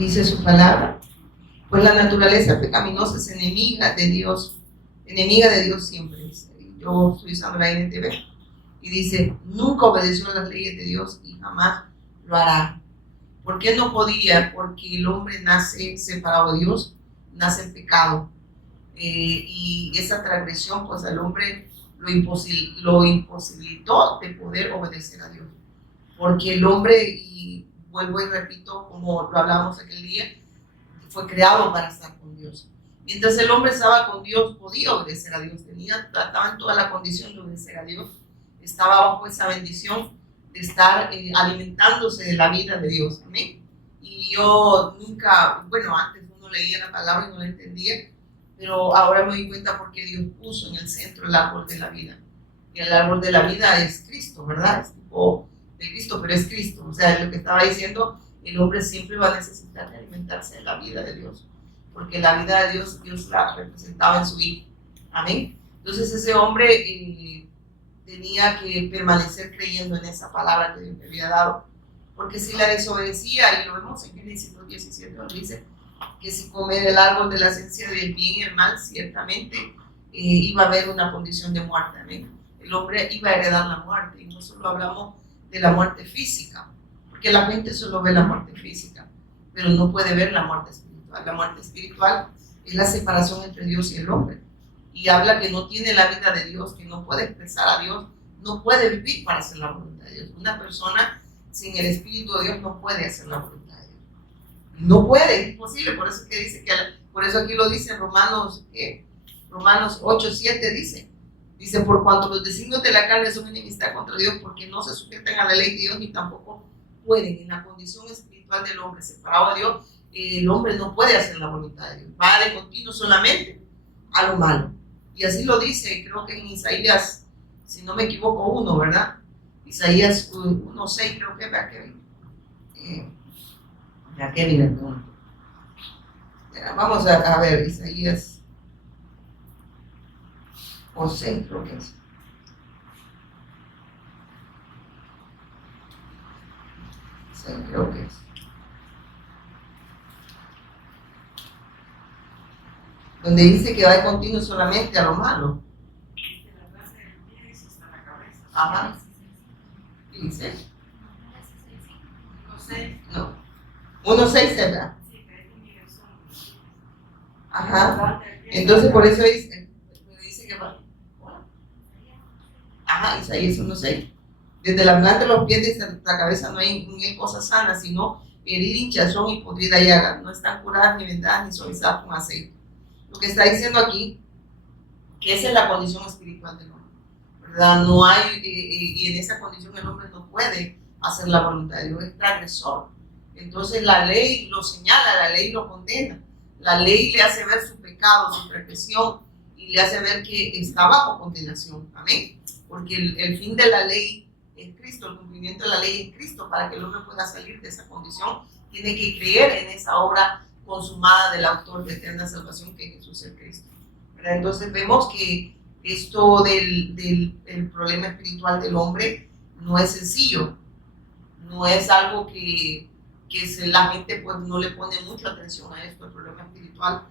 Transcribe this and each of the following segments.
Dice su palabra, pues la naturaleza pecaminosa es enemiga de Dios siempre, dice. Yo estoy usando la NTV y dice, nunca obedeció a las leyes de Dios y jamás lo hará. ¿Por qué no podía? Porque el hombre nace separado de Dios, nace en pecado, y esa transgresión pues al hombre lo imposibilitó de poder obedecer a Dios, porque el hombre, y vuelvo y repito como lo hablamos aquel día, fue creado para estar con Dios. Mientras el hombre estaba con Dios, podía obedecer a Dios, estaba en toda la condición de obedecer a Dios, estaba bajo esa bendición de estar alimentándose de la vida de Dios. Amén. Y yo nunca, bueno, antes uno leía la palabra y no la entendía, pero ahora me doy cuenta porque Dios puso en el centro el árbol de la vida. Y el árbol de la vida es Cristo, ¿verdad? Es tipo de Cristo, pero es Cristo. O sea, lo que estaba diciendo, el hombre siempre va a necesitar de alimentarse de la vida de Dios, porque la vida de Dios, Dios la representaba en su Hijo. Amén. Entonces ese hombre tenía que permanecer creyendo en esa palabra que Dios le había dado, porque si la desobedecía, y lo vemos en Génesis 2:17, donde dice que si come del árbol de la ciencia del bien y el mal, ciertamente iba a haber una condición de muerte. Amén. El hombre iba a heredar la muerte, y no solo hablamos de la muerte física, porque la gente solo ve la muerte física, pero no puede ver la muerte espiritual. La muerte espiritual es la separación entre Dios y el hombre, y habla que no tiene la vida de Dios, que no puede expresar a Dios, no puede vivir para hacer la voluntad de Dios. Una persona sin el Espíritu de Dios no puede hacer la voluntad de Dios. No puede, es imposible. Por eso que dice que, por eso aquí lo dice Romanos 8:7 dice, por cuanto los designios de la carne son enemistad contra Dios, porque no se sujetan a la ley de Dios, ni tampoco pueden. En la condición espiritual del hombre separado de Dios, el hombre no puede hacer la voluntad de Dios, va de continuo solamente a lo malo. Y así lo dice, creo que en Isaías, si no me equivoco, 1, ¿verdad? Isaías 1:6, creo que vea Kevin. Vamos a ver, Isaías 6, creo que es. Sí, creo que es. Donde dice que va de continuo solamente a lo malo. Ajá. ¿Qué dice? No. 1:6, ¿verdad? Ajá. Entonces por eso dice que va. Ajá, Isaías 1:6. Desde la planta de los pies y hasta la cabeza no hay cosa sana, sino herir, hinchazón y podrida llaga. No están curadas ni vendadas ni suavizadas con aceite. Lo que está diciendo aquí, que esa es la condición espiritual del hombre, ¿verdad? No hay, y en esa condición el hombre no puede hacer la voluntad de Dios, es transgresor. Entonces la ley lo señala, la ley lo condena, la ley le hace ver su pecado, su transgresión, y le hace ver que está bajo condenación. Amén. Porque el fin de la ley es Cristo, el cumplimiento de la ley es Cristo. Para que el hombre pueda salir de esa condición, tiene que creer en esa obra consumada del autor de eterna salvación, que es Jesús el Cristo. ¿Verdad? Entonces vemos que esto del problema espiritual del hombre no es sencillo, no es algo que la gente pues no le pone mucha atención a esto, el problema espiritual.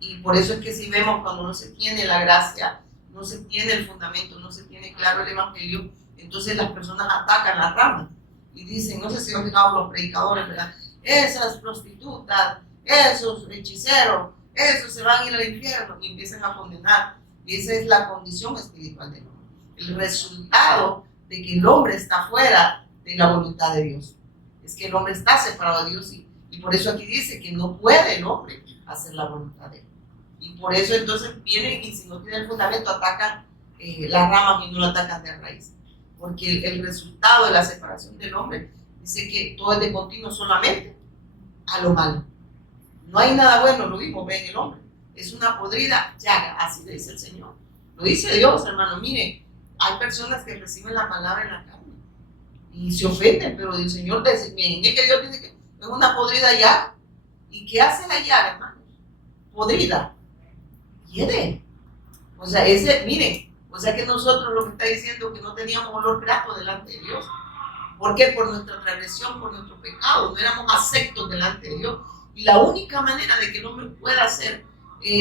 Y por eso es que si vemos cuando no se tiene la gracia, no se tiene el fundamento, no se tiene claro el evangelio, entonces las personas atacan las ramas y dicen, no sé si han fijado los predicadores, ¿verdad? Esas prostitutas, esos hechiceros, esos se van a ir al infierno, y empiezan a condenar. Y esa es la condición espiritual del hombre, el resultado de que el hombre está fuera de la voluntad de Dios. Es que el hombre está separado de Dios, y por eso aquí dice que no puede el hombre hacer la voluntad de Dios. Y por eso entonces vienen, y si no tienen el fundamento, atacan las ramas y no lo atacan de raíz. Porque el resultado de la separación del hombre dice que todo es de continuo solamente a lo malo. No hay nada bueno, lo mismo ve en el hombre. Es una podrida llaga, así le dice el Señor. Lo dice Dios, hermano. Mire, hay personas que reciben la palabra en la carne y se ofenden, pero el Señor dice, miren, es que Dios dice que es una podrida llaga. ¿Y qué hace la llaga, hermano? Podrida. Hiede. O sea, miren, o sea que nosotros lo que está diciendo que no teníamos olor grato delante de Dios. ¿Por qué? Por nuestra transgresión, por nuestro pecado. No éramos aceptos delante de Dios. Y la única manera de que el hombre pueda ser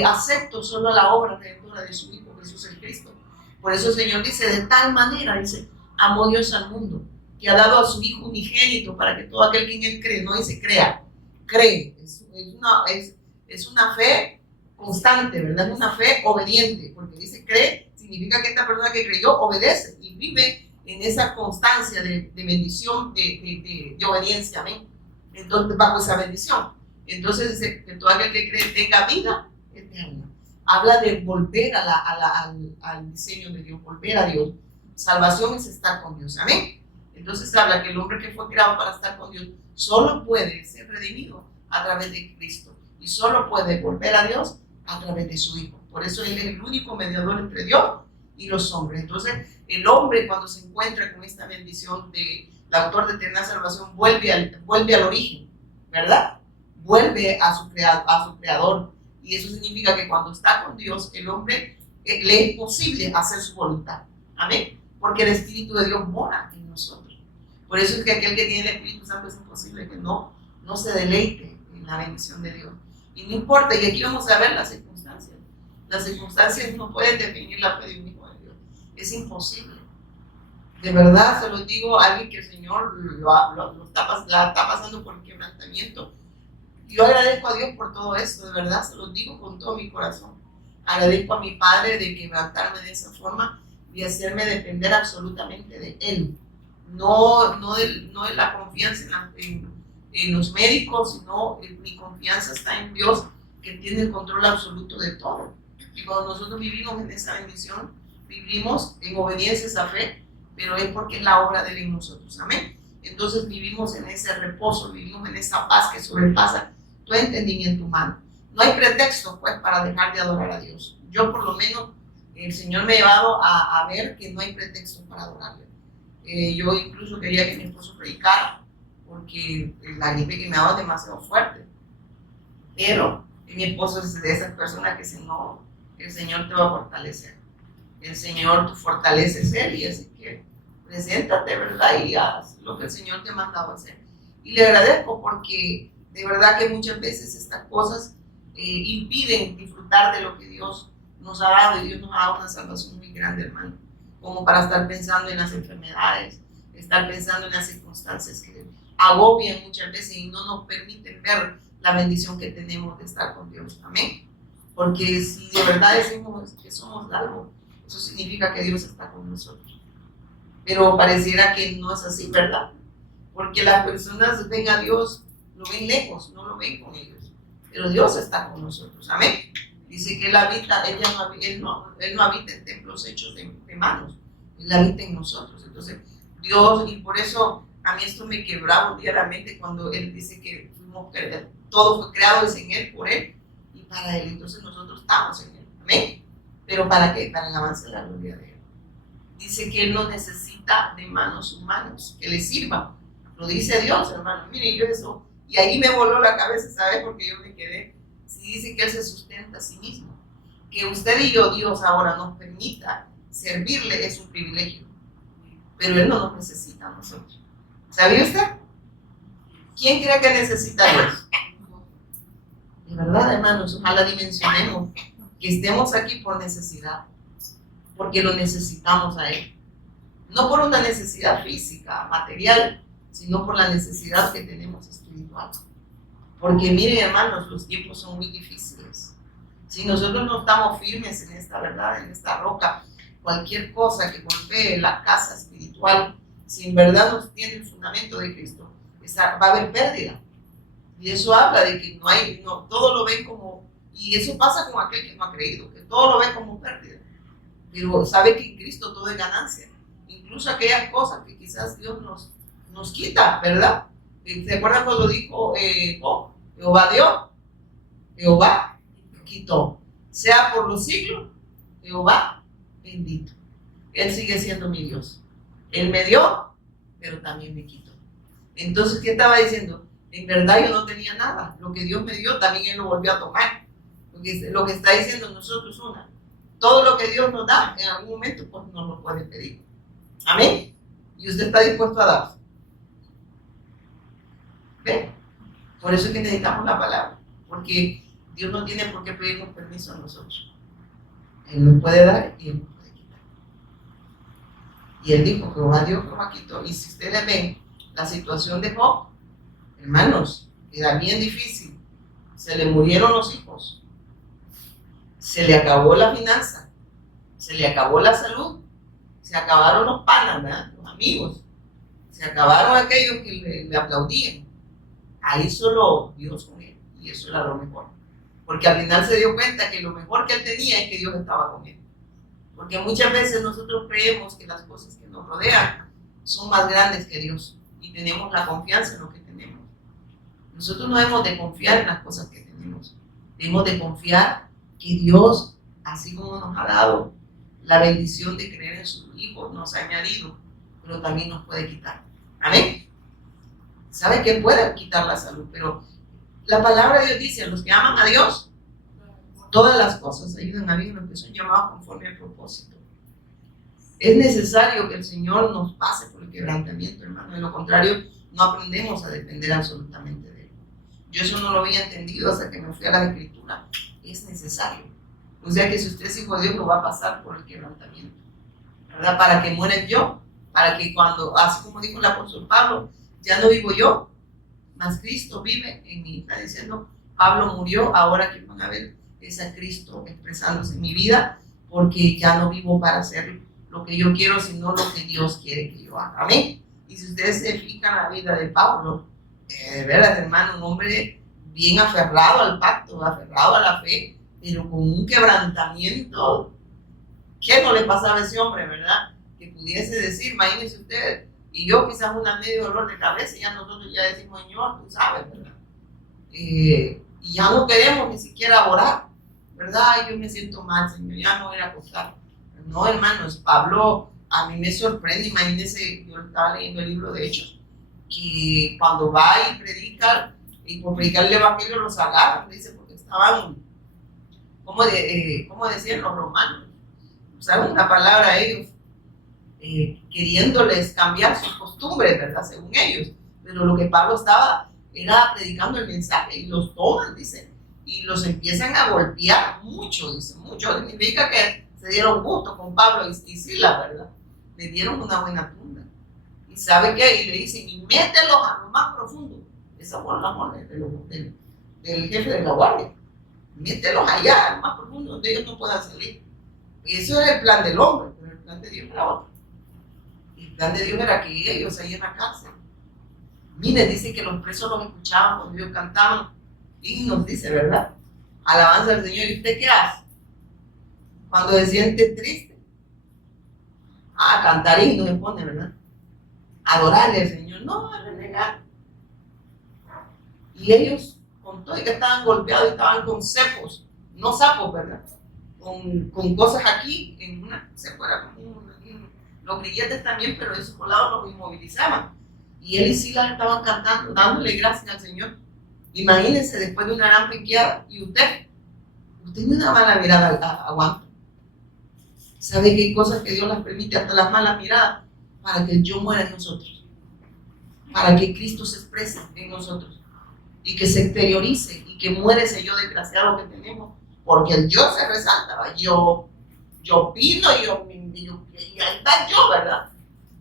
acepto solo a la obra redentora de su Hijo Jesús el Cristo. Por eso el Señor dice, de tal manera, dice, amó Dios al mundo, que ha dado a su Hijo unigénito para que todo aquel que en Él cree, no dice crea, cree. Es una fe constante, ¿verdad? Es una fe obediente, porque dice cree, significa que esta persona que creyó obedece y vive en esa constancia de bendición, de obediencia, ¿ven? Entonces, bajo esa bendición. Entonces dice que todo aquel que cree tenga vida eterna. Habla de volver al diseño de Dios, volver a Dios. Salvación es estar con Dios, ¿amén? Entonces habla que el hombre que fue creado para estar con Dios solo puede ser redimido a través de Cristo y solo puede volver a Dios a través de su Hijo. Por eso Él es el único mediador entre Dios y los hombres. Entonces el hombre, cuando se encuentra con esta bendición del autor de eterna salvación, vuelve al origen, ¿verdad? Vuelve a su creador. Y eso significa que cuando está con Dios, el hombre le es posible hacer su voluntad. Amén. Porque el Espíritu de Dios mora en nosotros. Por eso es que aquel que tiene el Espíritu Santo es imposible que no se deleite en la bendición de Dios. Y no importa, y aquí vamos a ver las circunstancias. Las circunstancias no pueden definir la fe de un hijo de Dios. Es imposible. De verdad, se lo digo a alguien que el Señor la está pasando por quebrantamiento. Yo agradezco a Dios por todo esto, de verdad, se lo digo con todo mi corazón. Agradezco a mi Padre de quebrantarme de esa forma y hacerme depender absolutamente de Él. No de la confianza en los médicos, sino mi confianza está en Dios, que tiene el control absoluto de todo. Y cuando nosotros vivimos en esa bendición, vivimos en obediencia a esa fe, pero es porque es la obra de Él en nosotros. Amén. Entonces vivimos en ese reposo, vivimos en esa paz que sobrepasa tu entendimiento humano. No hay pretexto, pues, para dejar de adorar a Dios. Yo, por lo menos, el Señor me ha llevado a ver que no hay pretexto para adorarle. Yo incluso quería que mi esposo predicara, porque la gripe que me daba es demasiado fuerte. Pero mi esposo es de esas personas que dicen, no, el Señor te va a fortalecer. El Señor, tu fortaleza es Él, y así que preséntate, ¿verdad? Y haz lo que el Señor te ha mandado a hacer. Y le agradezco porque de verdad que muchas veces estas cosas impiden disfrutar de lo que Dios nos ha dado, y Dios nos ha dado una salvación muy grande, hermano, como para estar pensando en las enfermedades, estar pensando en las circunstancias que agobian muchas veces y no nos permiten ver la bendición que tenemos de estar con Dios. Amén. Porque si de verdad decimos que somos algo, eso significa que Dios está con nosotros. Pero pareciera que no es así, ¿verdad? Porque las personas ven a Dios, lo ven lejos, no lo ven con ellos. Pero Dios está con nosotros. Amén. Dice que Él habita, Él no habita en templos hechos de manos. Él habita en nosotros. Entonces, Dios, y por eso a mí esto me quebraba diariamente cuando Él dice que todo fue creado en Él, por Él y para Él. Entonces nosotros estamos en Él. Amén. ¿Pero para qué? Para el avance de la gloria de Él. Dice que Él no necesita de manos humanas que le sirvan. Lo dice Dios, hermano. Mire, yo eso, y ahí me voló la cabeza, ¿sabes? Porque yo me quedé. Si dice que Él se sustenta a sí mismo, que usted y yo, Dios, ahora nos permita servirle es un privilegio, pero Él no nos necesita a nosotros. ¿Sabía usted? ¿Quién cree que necesita a Dios? De verdad, hermanos, ojalá dimensionemos que estemos aquí por necesidad, porque lo necesitamos a Él. No por una necesidad física, material, sino por la necesidad que tenemos espiritual. Porque miren, hermanos, los tiempos son muy difíciles. Si nosotros no estamos firmes en esta verdad, en esta roca, cualquier cosa que golpee la casa espiritual, si en verdad no tiene el fundamento de Cristo, va a haber pérdida. Y eso habla de que todo lo ven como, y eso pasa con aquel que no ha creído, que todo lo ve como pérdida. Pero sabe que en Cristo todo es ganancia. Incluso aquellas cosas que quizás Dios nos quita, ¿verdad? ¿Se acuerdan cuando dijo Jehová dio, Jehová quitó? Sea por los siglos, Jehová bendito. Él sigue siendo mi Dios. Él me dio, pero también me quitó. Entonces, ¿qué estaba diciendo? En verdad yo no tenía nada. Lo que Dios me dio, también Él lo volvió a tomar. Lo que está diciendo nosotros todo lo que Dios nos da, en algún momento, pues nos lo puede pedir. Amén. Y usted está dispuesto a dar. ¿Ve? Por eso es que necesitamos la palabra, porque Dios no tiene por qué pedirnos permiso a nosotros. Él nos puede dar y Él nos puede quitar. Y Él dijo, Jehová dio, Jehová quitó. Y si ustedes ven la situación de Job, hermanos, era bien difícil. Se le murieron los hijos, se le acabó la finanza, se le acabó la salud, se acabaron los panas, ¿verdad? Los amigos, se acabaron aquellos que le aplaudían. Ahí solo Dios con él, y eso era lo mejor. Porque al final se dio cuenta que lo mejor que él tenía es que Dios estaba con él. Porque muchas veces nosotros creemos que las cosas que nos rodean son más grandes que Dios y tenemos la confianza en lo que tenemos. Nosotros no debemos de confiar en las cosas que tenemos. Debemos de confiar que Dios, así como nos ha dado la bendición de creer en sus hijos, nos ha añadido, pero también nos puede quitar. Amén. Sabe que puede quitar la salud, pero la palabra de Dios dice, a los que aman a Dios, todas las cosas ayudan a vivir, los que son llamados conforme al propósito. Es necesario que el Señor nos pase por el quebrantamiento, hermano. De lo contrario, no aprendemos a depender absolutamente de Él. Yo eso no lo había entendido hasta que me fui a la Escritura. Es necesario. O sea que si usted es hijo de Dios, lo va a pasar por el quebrantamiento, ¿verdad? Para que muera el yo, para que cuando, así como dijo el apóstol Pablo, ya no vivo yo, mas Cristo vive en mí. Está diciendo, Pablo murió, ahora que van a ver es a Cristo expresándose en mi vida, porque ya no vivo para hacer lo que yo quiero, sino lo que Dios quiere que yo haga. Amén. Y si ustedes se fijan la vida de Pablo, de verdad, hermano, un hombre bien aferrado al pacto, aferrado a la fe, pero con un quebrantamiento. ¿Qué no le pasaba a ese hombre, verdad? Que pudiese decir, imagínense ustedes, y yo quizás una medio dolor de cabeza, y ya nosotros ya decimos, Señor, tú sabes, ¿verdad? Y ya no queremos ni siquiera orar, ¿verdad? Ay, yo me siento mal, Señor, ya no voy a acostar. No, hermanos, Pablo, a mí me sorprende, imagínense, yo estaba leyendo el libro de Hechos, que cuando va y predica, y por predicar el evangelio los agarran, dice, porque estaban, ¿cómo decían los romanos? Usaron una palabra a ellos, queriéndoles cambiar sus costumbres, ¿verdad? Según ellos. Pero lo que Pablo estaba era predicando el mensaje y los toman, dice, y los empiezan a golpear mucho, dice, mucho. Significa que se dieron gusto con Pablo y Silas, ¿verdad? Le dieron una buena tunda. ¿Y sabe qué? Y le dicen, y mételos a lo más profundo. Esa fue la orden del jefe de la guardia. Mételos allá, a lo más profundo, donde ellos no puedan salir. Y eso era el plan del hombre, pero el plan de Dios era otro. El plan de Dios era que ellos ahí en la cárcel. Mire, dice que los presos los escuchaban cuando ellos cantaban himnos, dice, ¿verdad? Alabanza al Señor. ¿Y usted qué hace? Cuando se siente triste. Cantar himnos se pone, ¿verdad? Adorarle al Señor. No, a renegar. Y ellos, con todo y que estaban golpeados, estaban con cepos, no sapos, ¿verdad? Con cosas aquí, en una cepo era como los grilletes también, pero esos colados los inmovilizaban. Y él y Silas estaban cantando, dándole gracias al Señor. Imagínense, después de una gran penqueada, y usted ni una mala mirada aguanta. ¿Sabe que hay cosas que Dios las permite, hasta las malas miradas, para que el yo muera en nosotros? Para que Cristo se exprese en nosotros y que se exteriorice y que muera ese yo desgraciado que tenemos, porque el yo se resalta, yo opino, y ahí está yo, ¿verdad?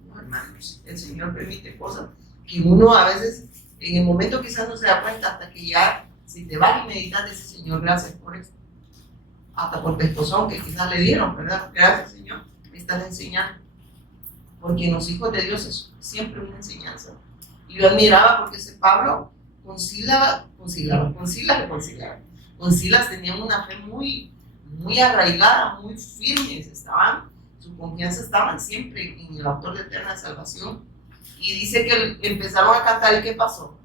No, hermanos, el Señor permite cosas que uno a veces en el momento quizás no se da cuenta, hasta que ya, si te vas y meditas, dice, Señor, gracias por esto. Hasta por pescozón que quizás le dieron, ¿verdad? Gracias, Señor, me estás enseñando. Porque en los hijos de Dios es siempre una enseñanza. Y yo admiraba porque ese Pablo con Silas tenían una fe muy, muy arraigada, muy firmes, su confianza estaba siempre en el autor de eterna salvación. Y dice que empezaron a cantar, ¿y qué pasó?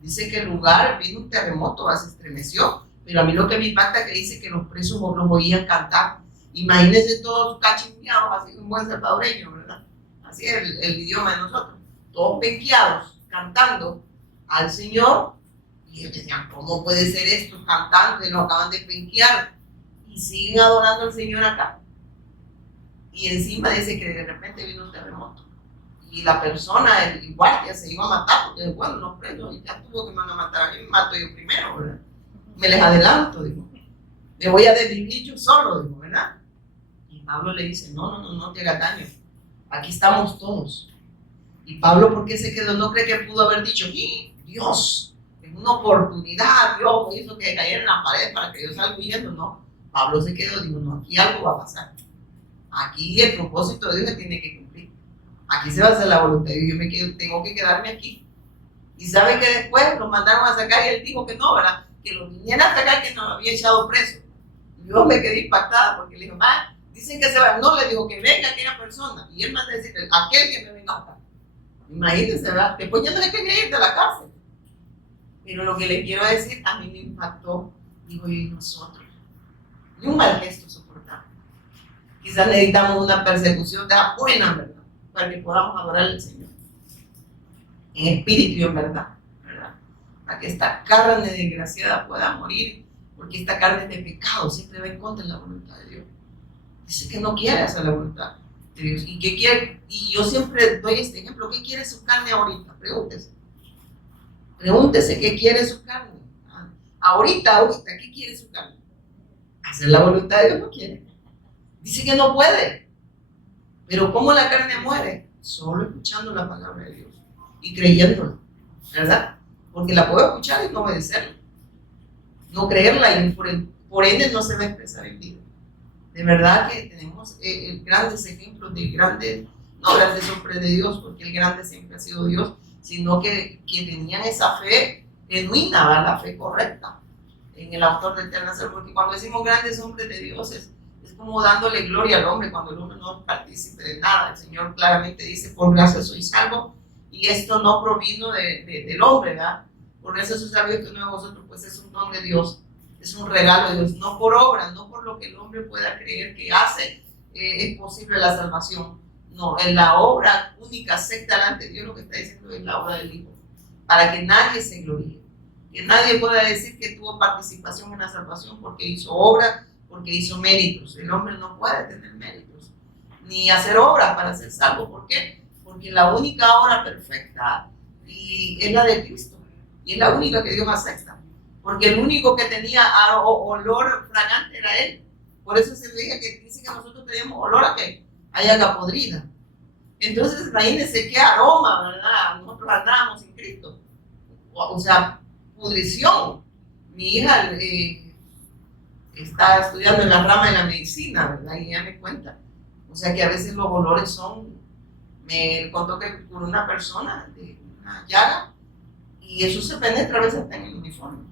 Dice que el lugar vino un terremoto, se estremeció, pero a mí lo que me impacta es que dice que los presos los oían cantar. Imagínense todos cachimbeados, así un buen salvadoreño, ¿verdad? Así es el idioma de nosotros, todos penqueados, cantando al Señor. Y ellos decían, ¿cómo puede ser esto? Cantando, y nos acaban de penquear y siguen adorando al Señor acá. Y encima dice que de repente vino un terremoto y la persona, el guardia, se iba a matar, porque bueno, los presos, ya tuvo que me van a matar, a mí me mato yo primero, ¿verdad? Me les adelanto, digo, me voy a desvivir yo solo, digo, ¿verdad? Y Pablo le dice, no te hagas daño, aquí estamos todos. Y Pablo, ¿por qué se quedó? No cree que pudo haber dicho, Dios, en una oportunidad, Dios me hizo que cayera en la pared para que yo salga huyendo, no. Pablo se quedó, digo, no, aquí algo va a pasar. Aquí el propósito de Dios se tiene que cumplir. Aquí se va a hacer la voluntad de Dios, tengo que quedarme aquí. Y sabe que después lo mandaron a sacar y él dijo que no, ¿verdad? Que lo viniera a sacar, que nos había echado preso. Yo me quedé impactada porque le dijo, dicen que se va. No, le dijo que venga aquella persona. Y él manda a decir, aquel que me venga a matar. Imagínense, ¿verdad? Después ya no le quería ir de la cárcel. Pero lo que le quiero decir, a mí me impactó. Digo, y nosotros, ni un mal gesto soportamos. Quizás necesitamos una persecución de la buena, ¿verdad? Para que podamos adorar al Señor. En espíritu y en verdad, ¿verdad? Para que esta carne desgraciada pueda morir, porque esta carne es de pecado, siempre va en contra de la voluntad de Dios. Dice que no quiere hacer la voluntad de Dios. ¿Y qué quiere? Y yo siempre doy este ejemplo. ¿Qué quiere su carne ahorita? Pregúntese qué quiere su carne. Ahorita, ¿qué quiere su carne? Hacer la voluntad de Dios no quiere. Dice que no puede. Pero ¿cómo la carne muere? Solo escuchando la palabra de Dios y creyéndola, ¿verdad? Porque la puedo escuchar y no obedecerla. No creerla y por ende no se va a expresar en vida. De verdad que tenemos grandes ejemplos de grandes hombres de Dios, porque el grande siempre ha sido Dios, sino que tenían esa fe genuina, ¿verdad? La fe correcta en el autor de Eterna Salud, porque cuando decimos grandes hombres de Dios es como dándole gloria al hombre cuando el hombre no es partícipe de nada. El Señor claramente dice, por gracia soy salvo, y esto no provino del hombre, ¿verdad? Por gracia soy salvo, esto no de vosotros, pues es un don de Dios, es un regalo de Dios, no por obra, no por lo que el hombre pueda creer que hace, es posible la salvación. No, en la obra única acepta delante de Dios, lo que está diciendo es la obra del Hijo, para que nadie se gloríe, que nadie pueda decir que tuvo participación en la salvación porque hizo obra, porque hizo méritos. El hombre no puede tener méritos, ni hacer obras para ser salvo. ¿Por qué? Porque la única obra perfecta es la de Cristo, y es la única que Dios acepta, porque el único que tenía olor fragante era Él. Por eso se dice que nosotros teníamos olor a que hay haga podrida. Entonces imagínense qué aroma, ¿verdad? Nosotros andábamos en Cristo, o sea, pudrición. Mi hija está estudiando en la rama de la medicina, ¿verdad? Y ella me cuenta, o sea que a veces los olores me contó que por una persona de una llaga, y eso se penetra a veces hasta en el uniforme.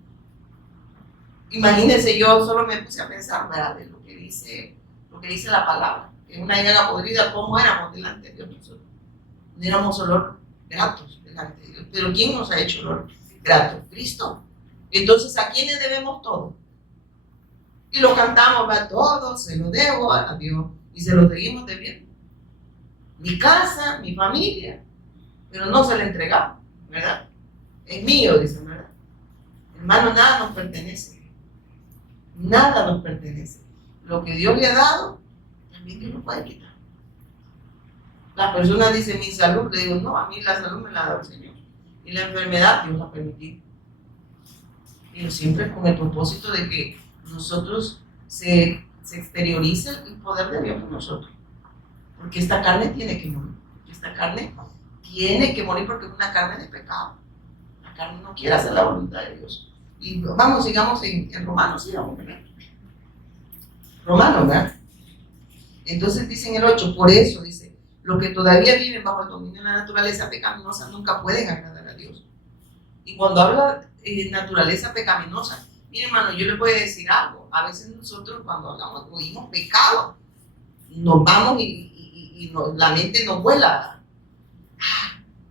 Imagínense, yo solo me puse a pensar, ¿verdad? De lo que dice la palabra, que en una llaga podrida, ¿cómo éramos delante de Dios nosotros? No éramos olor gratos delante de Dios. Pero ¿quién nos ha hecho olor grato? Cristo. Entonces, ¿a quiénes debemos todo? Y lo cantamos, va, todo se lo debo a Dios, y se lo seguimos debiendo. Mi casa, mi familia, pero no se le entregamos, ¿verdad? Es mío, dicen, ¿verdad? Hermano, nada nos pertenece. Nada nos pertenece. Lo que Dios le ha dado, también Dios lo puede quitar. Las personas dicen, mi salud, le digo, no, a mí la salud me la ha dado el Señor. Y la enfermedad, Dios la ha permitido. Pero siempre con el propósito de que nosotros se exteriorice el poder de Dios en nosotros. Porque esta carne tiene que morir. Esta carne tiene que morir porque es una carne de pecado. La carne no quiere hacer la voluntad de Dios. Y vamos, sigamos en Romanos, sigamos, ¿verdad? Romanos, ¿verdad? Entonces dice en el 8, por eso dice, los que todavía viven bajo el dominio de la naturaleza pecaminosa nunca pueden agradar a Dios. Y cuando habla de naturaleza pecaminosa, mire, hermano, yo le voy a decir algo. A veces nosotros cuando hablamos, oímos pecado, nos vamos y la mente nos vuela.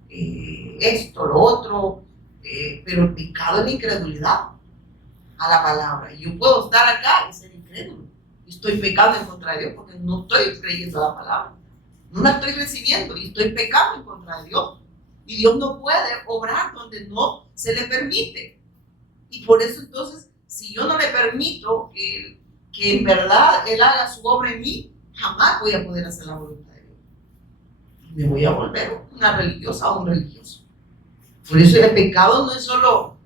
Esto, lo otro, pero el pecado es la incredulidad a la palabra. Yo puedo estar acá y ser incrédulo. Estoy pecando en contra de Dios porque no estoy creyendo la palabra. No la estoy recibiendo y estoy pecando en contra de Dios. Y Dios no puede obrar donde no se le permite. Y por eso entonces, si yo no le permito que en verdad Él haga su obra en mí, jamás voy a poder hacer la voluntad de Dios. me voy a volver una religiosa o un religioso. Por eso el pecado no es solo,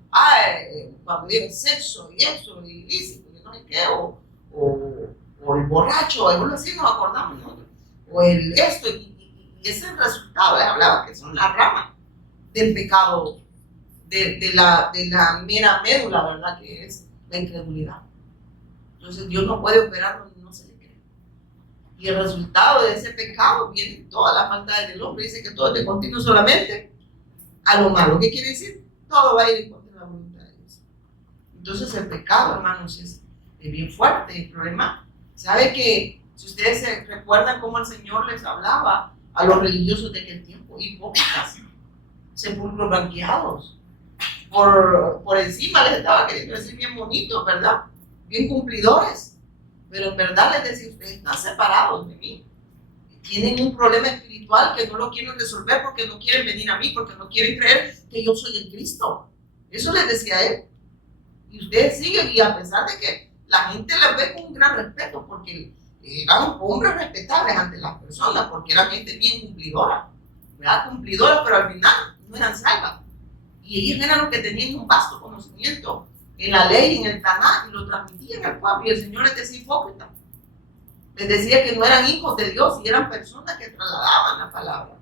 cuando digo sexo y eso, y ilícito, y no sé qué, o el borracho, algo así nos acordamos, ¿no? O el esto, y ese es el resultado, les hablaba, que son las ramas del pecado, de la mera médula, ¿verdad? Que es la incredulidad. Entonces Dios no puede operar donde no se le cree. Y el resultado de ese pecado viene todas las maldades del hombre. Dice que todo es de continuo solamente a lo malo. ¿Qué quiere decir? Todo va a ir en contra de la voluntad de Dios. Entonces el pecado, hermanos, es bien fuerte. El problema, ¿sabe que si ustedes se recuerdan cómo el Señor les hablaba a los religiosos de aquel tiempo? Hipócritas, sepulcros blanqueados, por encima les estaba queriendo decir bien bonitos, ¿verdad? Bien cumplidores, pero en verdad les decía, ustedes están separados de mí. Tienen un problema espiritual que no lo quieren resolver porque no quieren venir a mí, porque no quieren creer que yo soy el Cristo. Eso les decía él. Y ustedes siguen, y a pesar de que la gente les ve con un gran respeto, porque eran hombres respetables ante las personas, porque eran gente bien cumplidora, ¿verdad? Cumplidora, pero al final no eran salvas. Y ellos eran los que tenían un vasto conocimiento en la ley, en el Tanaj, y lo transmitían al pueblo. Y el Señor les decía hipócrita. Les decía que no eran hijos de Dios y eran personas que trasladaban la palabra.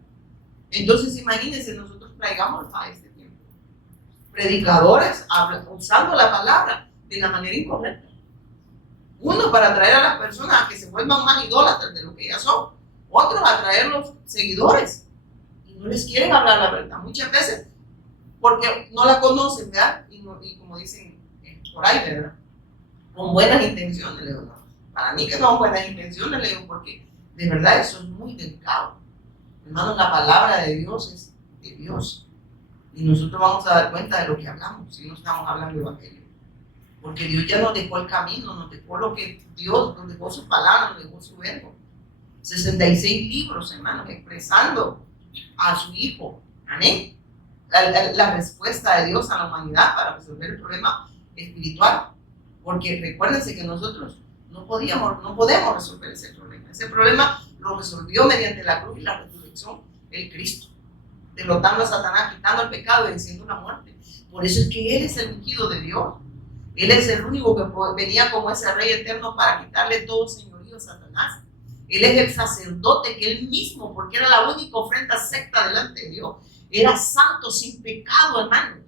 Entonces, imagínense, nosotros traigamos a este tiempo predicadores usando la palabra de la manera incorrecta. Uno, para atraer a las personas a que se vuelvan más idólatras de lo que ya son. Otros, a atraer los seguidores. Y no les quieren hablar la verdad. Muchas veces, porque no la conocen, ¿verdad? Y como dicen por ahí, ¿verdad? Con buenas intenciones, le digo, no. Para mí que no son buenas intenciones, le digo, porque de verdad eso es muy delicado. Hermanos, la palabra de Dios es de Dios. Y nosotros vamos a dar cuenta de lo que hablamos, si no estamos hablando de evangelio. Porque Dios ya nos dejó el camino, nos dejó lo que Dios, nos dejó su palabra, nos dejó su verbo. 66 libros, hermanos, expresando a su Hijo. Amén. La respuesta de Dios a la humanidad para resolver el problema espiritual. Porque recuérdense que nosotros no podemos resolver ese problema. Ese problema lo resolvió mediante la cruz y la resurrección el Cristo, derrotando a Satanás, quitando el pecado y venciendo la muerte. Por eso es que Él es el ungido de Dios. Él es el único que venía como ese Rey eterno para quitarle todo señorío a Satanás. Él es el sacerdote que Él mismo, porque era la única ofrenda acepta delante de Dios, era santo, sin pecado, hermano.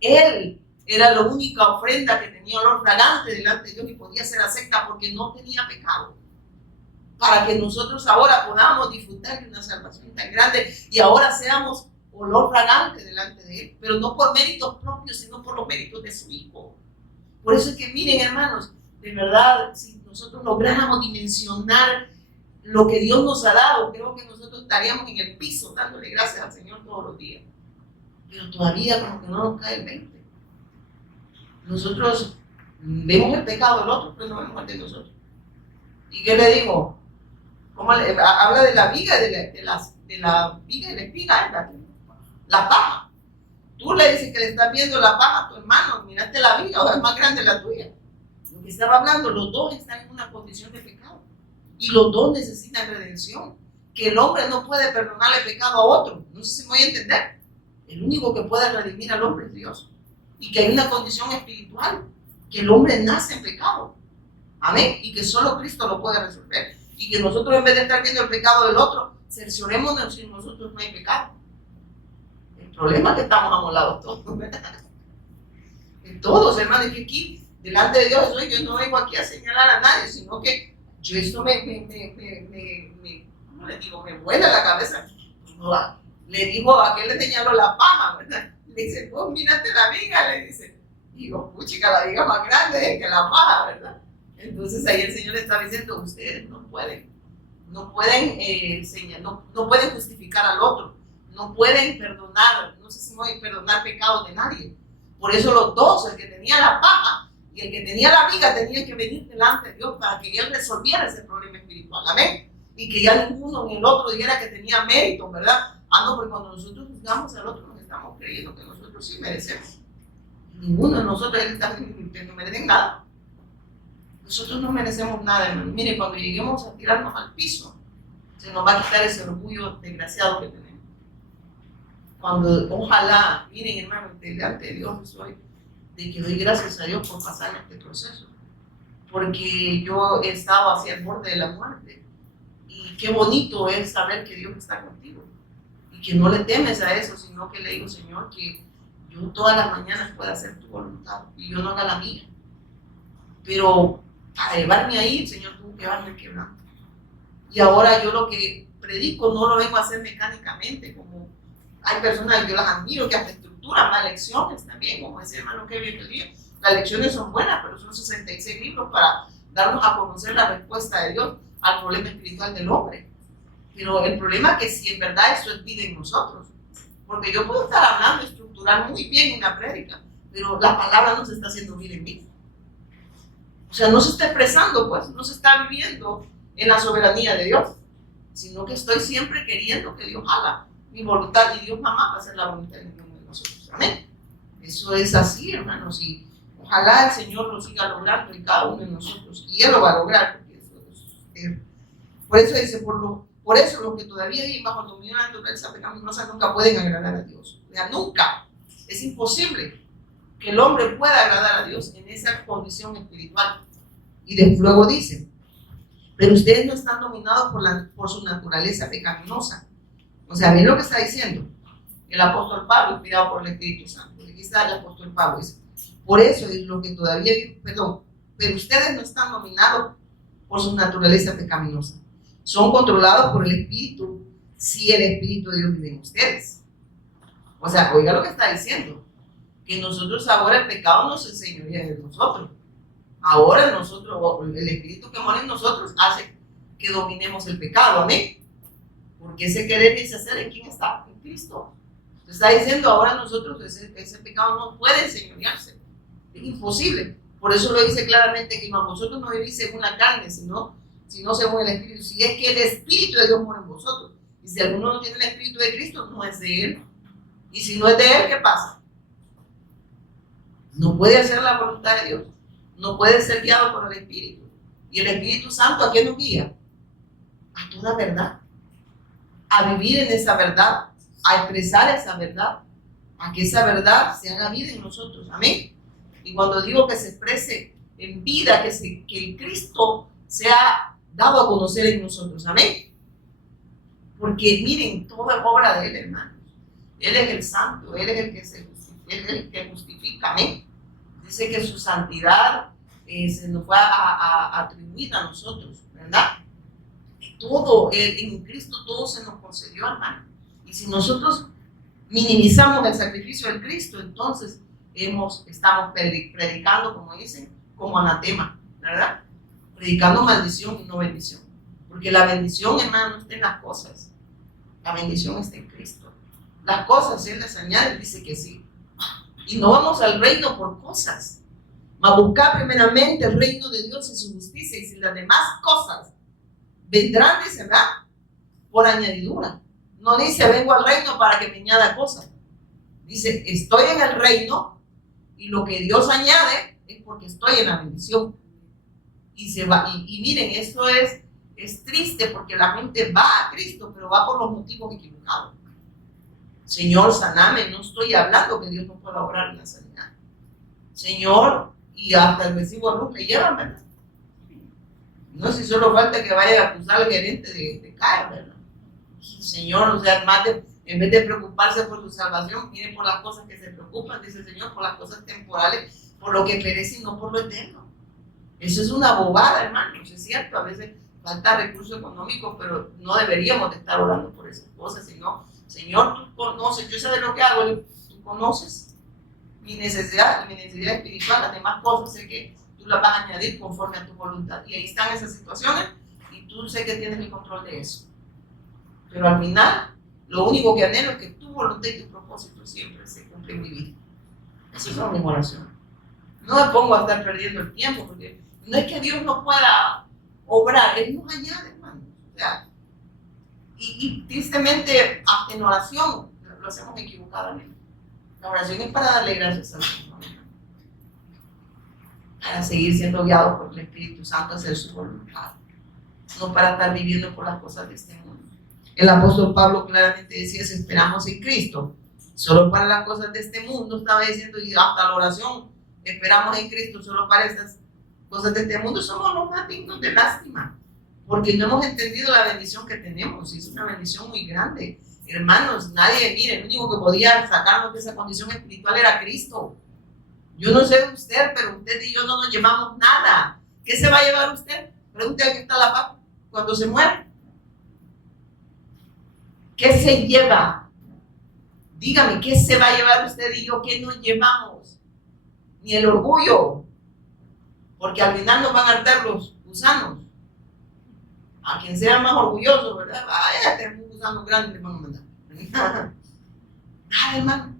Él era la única ofrenda que tenía olor fragante delante de Dios y podía ser acepta porque no tenía pecado. Para que nosotros ahora podamos disfrutar de una salvación tan grande y ahora seamos olor fragante delante de Él, pero no por méritos propios, sino por los méritos de su Hijo. Por eso es que miren, hermanos, de verdad, si nosotros lográramos dimensionar lo que Dios nos ha dado, creo que nosotros estaríamos en el piso dándole gracias al Señor todos los días. Pero todavía como que no nos cae el 20. Nosotros vemos el pecado del otro, pero no vemos el de nosotros. ¿Y qué le digo? Habla de la viga, de la viga y la espiga, la paja. Tú le dices que le estás viendo la paja a tu hermano, miraste la viga, o es más grande la tuya. Lo que estaba hablando, los dos están en una condición de pecado. Y los dos necesitan redención. Que el hombre no puede perdonarle pecado a otro. No sé si me voy a entender. El único que puede redimir al hombre es Dios. Y que hay una condición espiritual, que el hombre nace en pecado. Amén. Y que solo Cristo lo puede resolver. Y que nosotros, en vez de estar viendo el pecado del otro, cerciorémonos si nosotros no hay pecado. El problema es que estamos amolados todos, ¿verdad? Todos, hermanos, es que aquí, delante de Dios, yo no vengo aquí a señalar a nadie, sino que yo esto ¿cómo le digo? Me vuela la cabeza. Le digo, a qué le señaló la paja, ¿verdad? Le dice, pues mírate la viga, le dice. Digo, puchica, la viga más grande que la paja, ¿verdad? Entonces ahí el Señor le está diciendo, ustedes no pueden no pueden justificar al otro, no pueden perdonar, no sé si voy a perdonar pecados de nadie. Por eso los dos, el que tenía la paja y el que tenía la viga, tenían que venir delante de Dios para que Él resolviera ese problema espiritual, amén. Y que ya ninguno ni el otro dijera que tenía mérito, ¿verdad? No, porque cuando nosotros juzgamos al otro nos estamos creyendo que nosotros sí merecemos. Ninguno de nosotros no merecen nada. Nosotros no merecemos nada, hermano. Mire, cuando lleguemos a tirarnos al piso, Se nos va a quitar ese orgullo desgraciado que tenemos. Cuando, ojalá, miren hermano, delante de Dios estoy, de que doy gracias a Dios por pasar este proceso. Porque yo he estado hacia el borde de la muerte. Y qué bonito es saber que Dios está contigo. Y que no le temes a eso, sino que le digo, Señor, que yo todas las mañanas pueda hacer tu voluntad y yo no haga la mía. Pero para llevarme ahí, el Señor tuvo que llevarme el quebranto. Y ahora yo lo que predico no lo vengo a hacer mecánicamente, como hay personas que yo las admiro, que hasta estructuran las lecciones también, como ese hermano que bien el día. Las lecciones son buenas, pero son 66 libros para darnos a conocer la respuesta de Dios al problema espiritual del hombre. Pero el problema es que si en verdad eso es vida en nosotros, porque yo puedo estar hablando, estructurar muy bien una prédica, pero la palabra no se está haciendo vida en mí. O sea, no se está expresando, pues, no se está viviendo en la soberanía de Dios, sino que estoy siempre queriendo que Dios haga mi voluntad y Dios jamás va a hacer la voluntad de ninguno de nosotros. Amén. Eso es así, hermanos, y ojalá el Señor lo siga logrando en cada uno de nosotros, y Él lo va a lograr, porque eso es, por eso dice, por eso los que todavía viven bajo el dominio de la naturaleza pecaminosa nunca pueden agradar a Dios. O sea, nunca. Es imposible que el hombre pueda agradar a Dios en esa condición espiritual. Y luego dice, pero ustedes no están dominados por su naturaleza pecaminosa. O sea, ¿ven lo que está diciendo el apóstol Pablo, inspirado por el Espíritu Santo? Aquí está el apóstol Pablo, dice, por eso es lo que todavía, pero ustedes no están dominados por su naturaleza pecaminosa. Son controlados por el Espíritu, si el Espíritu de Dios vive en ustedes. O sea, oiga lo que está diciendo, que nosotros ahora el pecado nos enseñaría de nosotros. Ahora nosotros, el Espíritu que mora en nosotros hace que dominemos el pecado, amén. Porque ese querer y ese hacer, ¿en quién está? En Cristo. Está diciendo ahora nosotros, ese pecado no puede enseñorearse. Es imposible. Por eso lo dice claramente que vosotros no vivís según la carne, sino según el Espíritu. Si es que el Espíritu de Dios mora en vosotros. Y si alguno no tiene el Espíritu de Cristo, no es de Él. Y si no es de Él, ¿qué pasa? No puede hacer la voluntad de Dios. No puede ser guiado por el Espíritu. Y el Espíritu Santo, ¿a qué nos guía? A toda verdad. A vivir en esa verdad. A expresar esa verdad. A que esa verdad se haga vida en nosotros. Amén. Y cuando digo que se exprese en vida, que el Cristo sea dado a conocer en nosotros. Amén. Porque miren, toda obra de Él, hermanos. Él es el santo, Él es el que Él es el que justifica. Amén. Dice que su santidad se nos fue a atribuir a nosotros, ¿verdad? Y todo, en Cristo todo se nos concedió, hermano. Y si nosotros minimizamos el sacrificio de Cristo, entonces estamos predicando, como dicen, como anatema, ¿verdad? Predicando maldición y no bendición. Porque la bendición, hermano, no está en las cosas. La bendición está en Cristo. Las cosas, Él les añade, dice que sí. Y no vamos al reino por cosas. A buscar primeramente el reino de Dios y su justicia, y si las demás cosas vendrán, dice, ¿verdad? Por añadidura. No dice, vengo al reino para que me añada cosas. Dice, estoy en el reino y lo que Dios añade es porque estoy en la bendición. Y se va, y miren, esto es triste porque la gente va a Cristo, pero va por los motivos equivocados. Señor, saname, no estoy hablando que Dios no pueda obrar en la sanidad. Señor, y hasta el recibo de luz le llevan, ¿verdad? No sé si solo falta que vaya a acusar al gerente de CAE, ¿verdad? Señor, o sea, en vez de preocuparse por su salvación, mire por las cosas que se preocupan, dice el Señor, por las cosas temporales, por lo que perece y no por lo eterno. Eso es una bobada, hermanos, es cierto, a veces falta recursos económicos, pero no deberíamos de estar orando por esas cosas, sino, Señor, tú conoces, yo sé de lo que hago, tú conoces mi necesidad espiritual, las demás cosas sé que tú las vas a añadir conforme a tu voluntad. Y ahí están esas situaciones y tú sé que tienes el control de eso. Pero al final, lo único que anhelo es que tu voluntad y tu propósito siempre se cumplen en mi vida. Esas son mis oraciones. No me pongo a estar perdiendo el tiempo, porque no es que Dios no pueda obrar, Él nos añade, hermano. O sea, y tristemente, hasta en oración lo hacemos equivocadamente. La oración es para darle gracias al Señor, para seguir siendo guiados por el Espíritu Santo a hacer su voluntad, no para estar viviendo por las cosas de este mundo. El apóstol Pablo claramente decía, si esperamos en Cristo, solo para las cosas de este mundo, estaba diciendo, y hasta la oración, esperamos en Cristo solo para estas cosas de este mundo, somos los más dignos de lástima, porque no hemos entendido la bendición que tenemos, y es una bendición muy grande. Hermanos, nadie, mire, el único que podía sacarnos de esa condición espiritual era Cristo. Yo no sé de usted, pero usted y yo no nos llevamos nada. ¿Qué se va a llevar usted? Pregúntale a qué está la paz cuando se muere. ¿Qué se lleva? Dígame, ¿qué se va a llevar usted y yo? ¿Qué nos llevamos? Ni el orgullo, porque al final nos van a hartar los gusanos. A quien sea más orgulloso, ¿verdad? Vaya, este es un gusano grande, le van a mandar. Nada, hermano.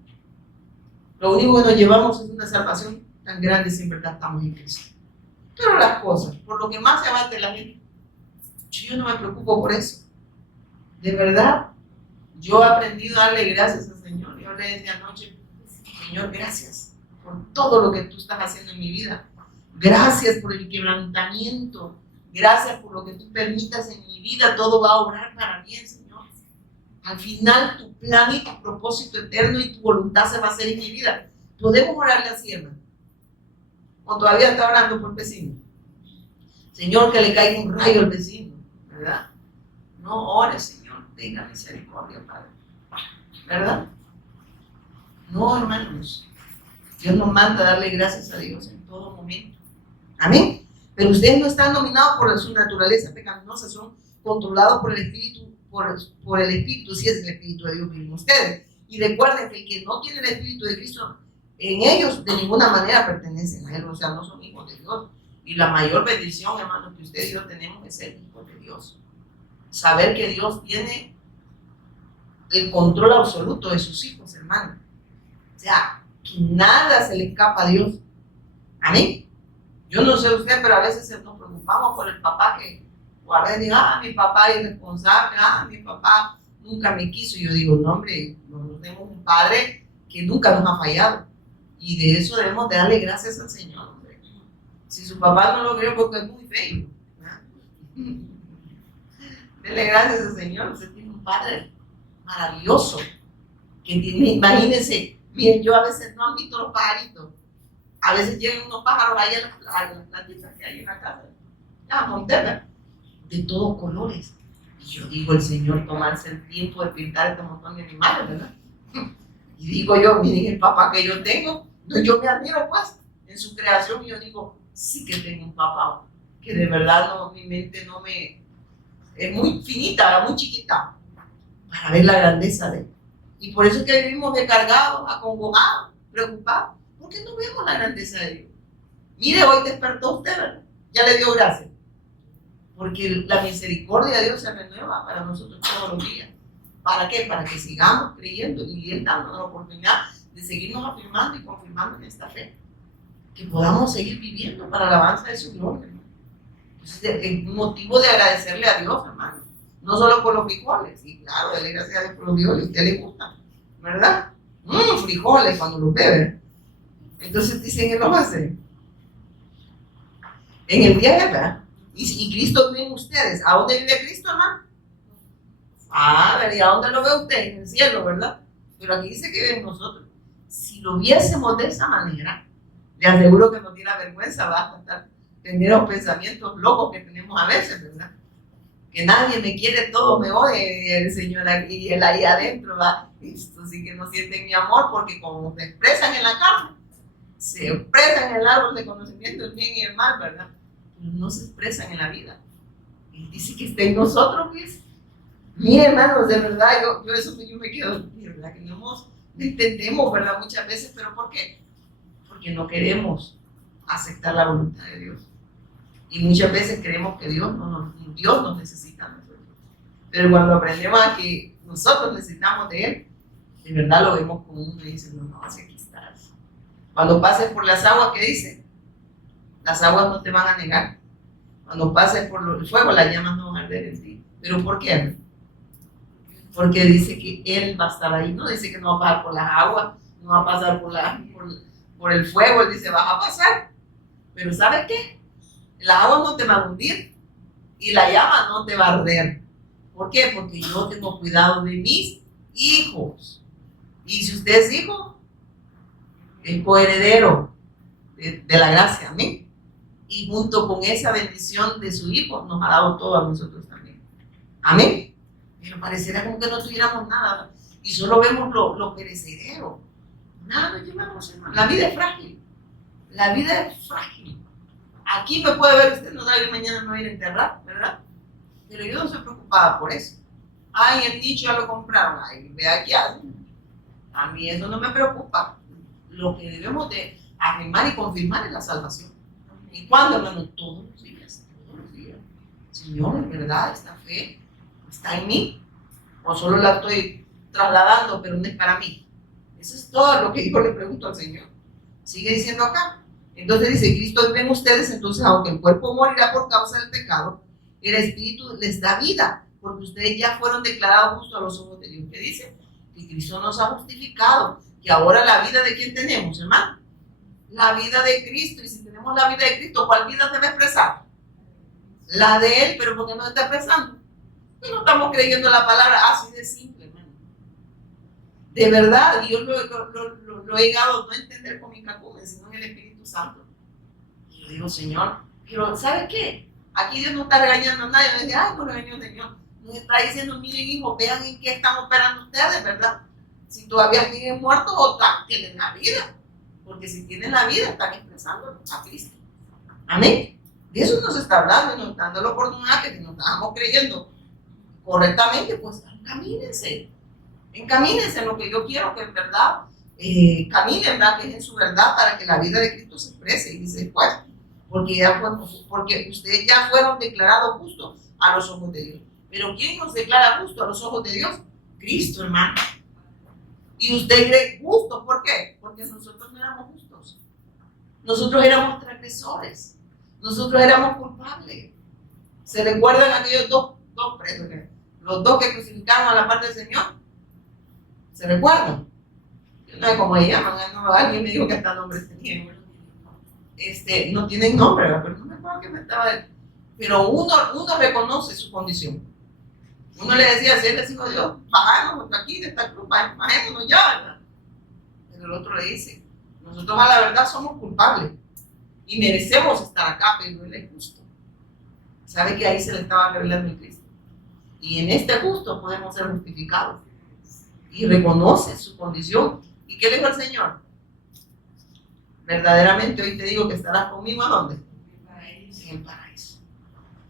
Lo único que nos llevamos es una salvación tan grande si en verdad estamos en Cristo. Pero las cosas, por lo que más se abate la gente, yo no me preocupo por eso. De verdad, yo he aprendido a darle gracias al Señor. Yo le decía anoche, Señor, gracias por todo lo que tú estás haciendo en mi vida. Gracias por el quebrantamiento. Gracias por lo que tú permitas en mi vida. Todo va a obrar para bien, Señor. Al final, tu plan y tu propósito eterno y tu voluntad se va a hacer en mi vida. Podemos orarle así, hermano. O todavía está orando por el vecino. Señor, que le caiga un rayo al vecino, ¿verdad? No ore, Señor, tenga misericordia, Padre, ¿verdad? No, hermanos. Dios nos manda a darle gracias a Dios en todo momento. Amén. Pero ustedes no están dominados por su naturaleza pecaminosa, son controlados por el Espíritu, por el Espíritu, si es el Espíritu de Dios que vive en ustedes. Y recuerden que el que no tiene el Espíritu de Cristo en ellos, de ninguna manera pertenecen a Él, o sea, no son hijos de Dios. Y la mayor bendición, hermanos, que ustedes y yo tenemos es ser hijos de Dios. Saber que Dios tiene el control absoluto de sus hijos, hermano. O sea, que nada se le escapa a Dios. Amén. Yo no sé usted, pero a veces nos preocupamos por el papá que, o a veces digo, mi papá es irresponsable, mi papá nunca me quiso. Y yo digo, no, hombre, nosotros tenemos un padre que nunca nos ha fallado. Y de eso debemos de darle gracias al Señor, hombre. Si su papá no lo cree porque es muy feo, dele gracias al Señor. Usted tiene un padre maravilloso que tiene, imagínense, miren, yo a veces no han visto los pajaritos. A veces llegan unos pájaros ahí a las plantitas que hay en la casa, la montera, de todos colores. Y yo digo, el Señor tomarse el tiempo de pintar este montón de animales, ¿verdad? Y digo yo, miren el papá que yo tengo, yo me admiro pues en su creación y yo digo, sí que tengo un papá que de verdad no, mi mente no me, es muy finita, muy chiquita, para ver la grandeza de él. Y por eso es que vivimos descargados, acongojados, preocupados. ¿Por qué no vemos la grandeza de Dios? Mire, hoy despertó usted, ¿verdad? Ya le dio gracias. Porque la misericordia de Dios se renueva para nosotros todos los días. ¿Para qué? Para que sigamos creyendo y Él dándonos la oportunidad de seguirnos afirmando y confirmando en esta fe. Que podamos seguir viviendo para la alabanza de su gloria. Entonces, es un motivo de agradecerle a Dios, hermano. No solo por los frijoles. Y claro, dale gracias a Dios por los frijoles. A usted le gusta, ¿verdad? Frijoles cuando los bebe. Entonces dicen, Él lo va a hacer. En el día, ¿verdad? Y Cristo vive en ustedes. ¿A dónde vive Cristo, hermano? ¿Y a dónde lo ve usted? En el cielo, ¿verdad? Pero aquí dice que vive en nosotros. Si lo viésemos de esa manera, le aseguro que nos diera vergüenza, va a estar tener los pensamientos locos que tenemos a veces, ¿verdad? Que nadie me quiere, todo me odia, el Señor aquí y Él ahí adentro, ¿va? Esto sí que no sienten mi amor, porque como se expresan en la carne, se expresan en el árbol de conocimiento del bien y el mal, ¿verdad? Pero no se expresan en la vida. Él dice que está en nosotros, pues. Mire, hermanos, de verdad, yo eso yo me quedo, de verdad, que no entendemos, ¿verdad? Muchas veces, pero ¿por qué? Porque no queremos aceptar la voluntad de Dios. Y muchas veces creemos que Dios nos necesita a nosotros. Pero cuando aprendemos a que nosotros necesitamos de Él, de verdad lo vemos como uno y dice, no, así aquí estás. Cuando pases por las aguas, ¿qué dice? Las aguas no te van a negar. Cuando pases por el fuego, las llamas no van a arder en ti. ¿Pero por qué? Porque dice que Él va a estar ahí. No dice que no va a pasar por las aguas, no va a pasar por el fuego. Él dice, vas a pasar. Pero ¿sabes qué? La agua no te va a hundir y la llama no te va a arder. ¿Por qué? Porque yo tengo cuidado de mis hijos. Y si usted es hijo, es coheredero de la gracia, amén. Y junto con esa bendición de su hijo, nos ha dado todo a nosotros también. Amén. Pero pareciera como que no tuviéramos nada y solo vemos lo perecedero. Nada nos llevamos, hermano. La vida es frágil. La vida es frágil. Aquí me puede ver usted, no sabe que mañana me va a ir a enterrar, ¿verdad? Pero yo no estoy preocupada por eso. Ay, el nicho ya lo compraron. Ay, vea qué hacen. A mí eso no me preocupa. Lo que debemos de afirmar y confirmar es la salvación. ¿Y cuándo, hermano? Todos los días. Todos los días. Señor, en verdad, esta fe está en mí. O solo la estoy trasladando, pero no es para mí. Eso es todo lo que yo le pregunto al Señor. Sigue diciendo acá. Entonces dice, Cristo vive en ustedes, entonces aunque el cuerpo morirá por causa del pecado, el Espíritu les da vida, porque ustedes ya fueron declarados justos a los ojos de Dios. ¿Qué dice? Que Cristo nos ha justificado, que ahora la vida de quién tenemos, hermano, la vida de Cristo. Y si tenemos la vida de Cristo, ¿cuál vida debe expresar? La de Él. Pero ¿por qué no está expresando? Pues no estamos creyendo la palabra así de simple, hermano. De verdad, yo lo he llegado no a entender con mi cacumen, sino en el Espíritu Santo. Y yo digo, Señor, pero ¿sabe qué? Aquí Dios no está regañando a nadie. Me dice, ay, no regañó el Señor. Nos está diciendo, miren, hijos, vean en qué están operando ustedes, ¿verdad? Si todavía siguen muertos o tienen la vida. Porque si tienen la vida, están expresando a Cristo. Amén. De eso nos está hablando y nos está dando la oportunidad que nos estamos creyendo correctamente, pues encamínense. Encamínense en lo que yo quiero que en verdad caminen, ¿verdad? Que es en su verdad para que la vida de Cristo se exprese. Y dice, pues, porque ustedes ya fueron declarados justos a los ojos de Dios. Pero ¿quién nos declara justo a los ojos de Dios? Cristo, hermano. Y usted cree justo, ¿por qué? Porque nosotros no éramos justos. Nosotros éramos transgresores. Nosotros éramos culpables. ¿Se recuerdan aquellos dos presos? Los dos que crucificaron a la par del Señor. ¿Se recuerdan? Yo no sé cómo se llaman. No, alguien me dijo que hasta nombres tenían. No tienen nombre, ¿verdad? Pero no me acuerdo que me estaba... Pero uno reconoce su condición. Uno le decía, si él es hijo de Dios, bajámonos aquí de esta cruz, bajémonos ya, ¿verdad? Pero el otro le dice, nosotros a la verdad somos culpables y merecemos estar acá, pero él es justo. ¿Sabe que ahí se le estaba revelando el Cristo? Y en este justo podemos ser justificados. Y reconoce su condición. ¿Y qué le dijo el Señor? Verdaderamente hoy te digo que estarás conmigo, ¿a dónde? En el paraíso.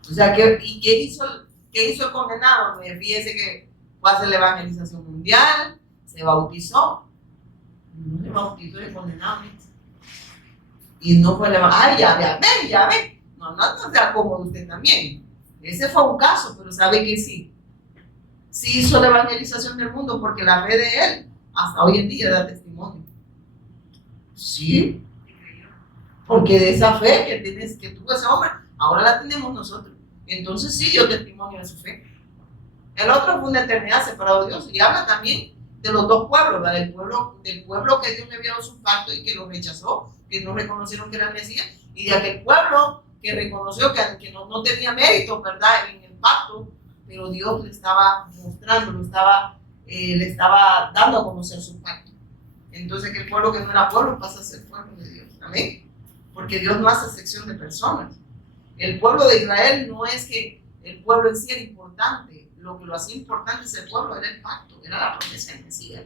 O sea, ¿y qué hizo el condenado? Pues fíjese que fue a hacer la evangelización mundial, se bautizó. No se bautizó el condenado. Y no fue ay, ya ve. No sea como usted también. Ese fue un caso, pero sabe que sí. Sí hizo la evangelización del mundo porque la fe de él hasta hoy en día da testimonio. Sí. Porque de esa fe que tuvo ese hombre, ahora la tenemos nosotros. Entonces sí dio testimonio de su fe. El otro fue una eternidad separado de Dios. Y habla también de los dos pueblos, ¿verdad? Del pueblo que Dios le había dado su pacto y que lo rechazó, que no reconocieron que era el Mesías, y de aquel pueblo que reconoció que no tenía mérito, ¿verdad? En el pacto, pero Dios le estaba mostrando, le estaba dando a conocer su pacto. Entonces que el pueblo que no era pueblo pasa a ser pueblo de Dios. Amén. Porque Dios no hace sección de personas. El pueblo de Israel no es que el pueblo en sí era importante. Lo que lo hacía importante ese pueblo era el pacto, era la promesa del Mesías.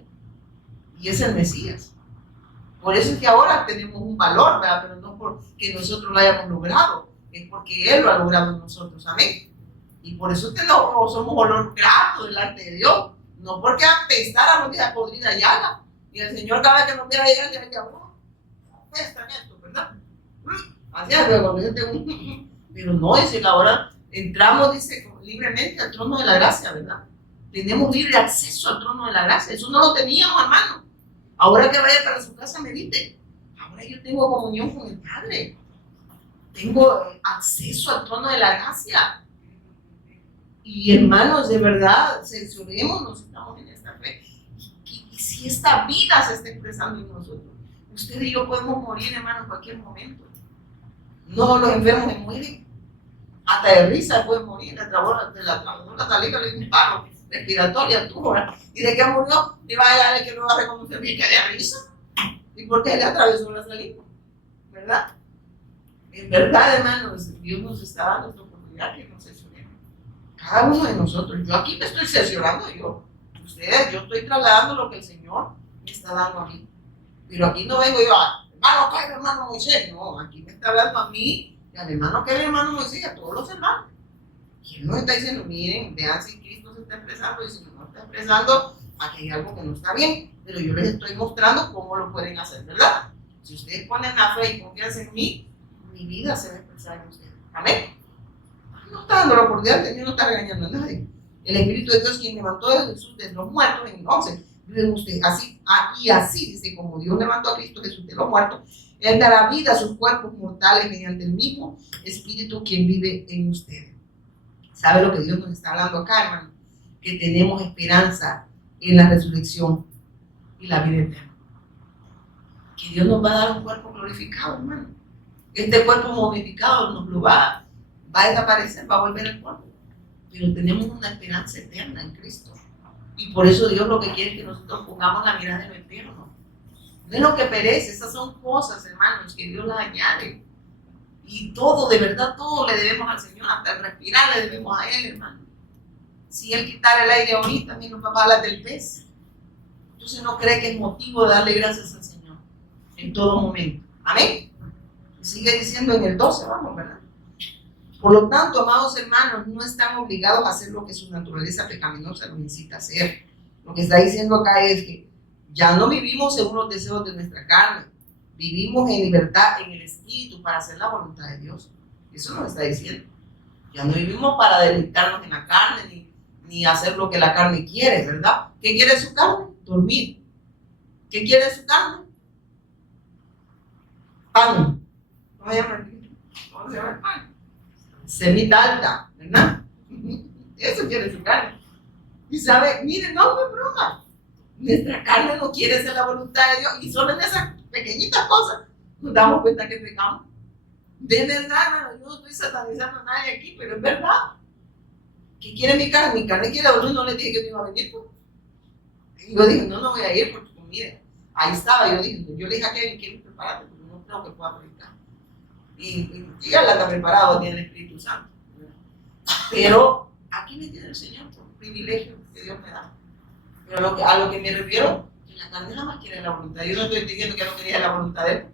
Y es el Mesías. Por eso es que ahora tenemos un valor, ¿verdad? Pero no porque nosotros lo hayamos logrado, es porque Él lo ha logrado en nosotros. Amén. Y por eso no somos olor grato delante de Dios. No porque apestáramos de la podrida llaga. Y el Señor cada vez que nos viera llegar, le decía, apestan esto, ¿verdad? Así es, pero no, dice que ahora entramos, dice, libremente al trono de la gracia, ¿verdad? Tenemos libre acceso al trono de la gracia. Eso no lo teníamos, hermano. Ahora que vaya para su casa, medite. Ahora yo tengo comunión con el Padre. Tengo acceso al trono de la gracia. Y hermanos, de verdad, censurémonos, estamos en esta fe. Y si esta vida se está expresando en nosotros, usted y yo podemos morir, hermano, en cualquier momento. No, los enfermos se mueren. Hasta de risa puede morir. De la trabajadora talija le dio un paro respiratoria, tuvo, ¿verdad? ¿Y de qué murió? Y vaya a ver que no va a reconocer bien que de risa. ¿Y por qué le atravesó la saliva? ¿Verdad? En verdad, hermanos, Dios nos está dando esta oportunidad que nos cercioremos. Cada uno de nosotros. Yo aquí me estoy cerciorando yo. Ustedes, yo estoy trasladando lo que el Señor me está dando a mí. Pero aquí no vengo yo a, hermano, cae hermano Moisés. No, aquí me está hablando a mí, y al hermano que es el hermano Moisés, y a todos los hermanos. Y él nos está diciendo, miren, vean si Cristo se está expresando, y si no está expresando, aquí hay algo que no está bien. Pero yo les estoy mostrando cómo lo pueden hacer, ¿verdad? Si ustedes ponen la fe y confianza en mí, mi vida se va a expresar en ustedes. Amén. No está dando la oportunidad, el Señor no está regañando a nadie. El Espíritu de Dios, quien levantó a Jesús de los muertos, entonces vive en usted. Así, y así dice, como Dios levantó a Cristo Jesús de los muertos, Él dará vida a sus cuerpos mortales mediante el mismo Espíritu quien vive en ustedes. ¿Sabe lo que Dios nos está hablando acá, hermano? Que tenemos esperanza en la resurrección y la vida eterna. Que Dios nos va a dar un cuerpo glorificado, hermano. Este cuerpo modificado nos lo va a desaparecer, va a volver al cuerpo. Pero tenemos una esperanza eterna en Cristo. Y por eso Dios lo que quiere es que nosotros pongamos la mirada en lo eterno. No es lo que perece, esas son cosas, hermanos, que Dios las añade. Y todo, de verdad, todo le debemos al Señor, hasta el respirar le debemos a Él, hermano. Si Él quitara el aire ahorita, también nos va a hablar del pez. Entonces no cree que es motivo de darle gracias al Señor en todo momento. Amén. Y sigue diciendo en el 12, vamos, ¿verdad? Por lo tanto, amados hermanos, no están obligados a hacer lo que su naturaleza pecaminosa los incita a hacer. Lo que está diciendo acá es que ya no vivimos según los deseos de nuestra carne, vivimos en libertad en el Espíritu para hacer la voluntad de Dios. Eso nos está diciendo. Ya no vivimos para deleitarnos en la carne ni hacer lo que la carne quiere, ¿verdad? ¿Qué quiere su carne? Dormir. ¿Qué quiere su carne? Pan. ¿Cómo se llama el pan? Semita alta, ¿verdad? Eso quiere su carne. Y sabe, miren, no me broma. Nuestra carne no quiere hacer la voluntad de Dios, y solo en esas pequeñitas cosas nos damos cuenta que pecamos. De verdad, yo no estoy satanizando a nadie aquí, pero es verdad. ¿Qué quiere mi carne? Mi carne quiere dormir, no le dije que no iba a venir. Pues. Y yo dije, no voy a ir porque, pues, mire, ahí estaba, yo le dije a Kevin, prepárate, porque no creo que pueda predicar. Y ya la está preparado, tiene el Espíritu Santo. Pero aquí me tiene el Señor por un privilegio que Dios me da. Pero a lo que me refiero, que la carne jamás quiere la voluntad. Yo no estoy diciendo que no quería la voluntad de Él,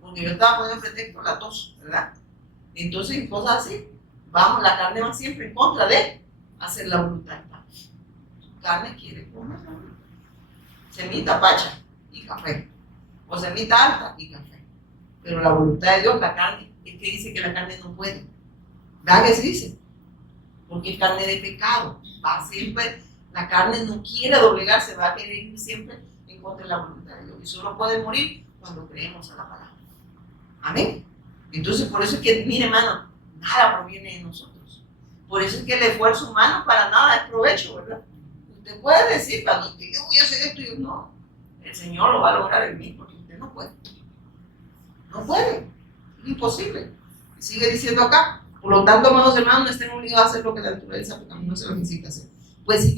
porque yo estaba poniendo pretexto la tos, ¿verdad? Entonces, cosas así, vamos, la carne va siempre en contra de hacer la voluntad del Padre. La carne quiere comer semita pacha y café, o semita alta y café. Pero la voluntad de Dios, la carne, es que dice que la carne no puede. ¿Verdad que se dice? Porque es carne de pecado. Va siempre, la carne no quiere doblegarse, va a querer ir siempre en contra de la voluntad de Dios. Y solo puede morir cuando creemos a la palabra. Amén. Entonces, por eso es que, mire, hermano, nada proviene de nosotros. Por eso es que el esfuerzo humano para nada es provecho, ¿verdad? Usted puede decir, cuando yo voy a hacer esto, y yo no. El Señor lo va a lograr en mí, porque usted no puede. No puede, es imposible. Sigue diciendo acá, por lo tanto, amados hermanos, no estén obligados a hacer lo que la naturaleza pecaminosa los incita a hacer. Pues si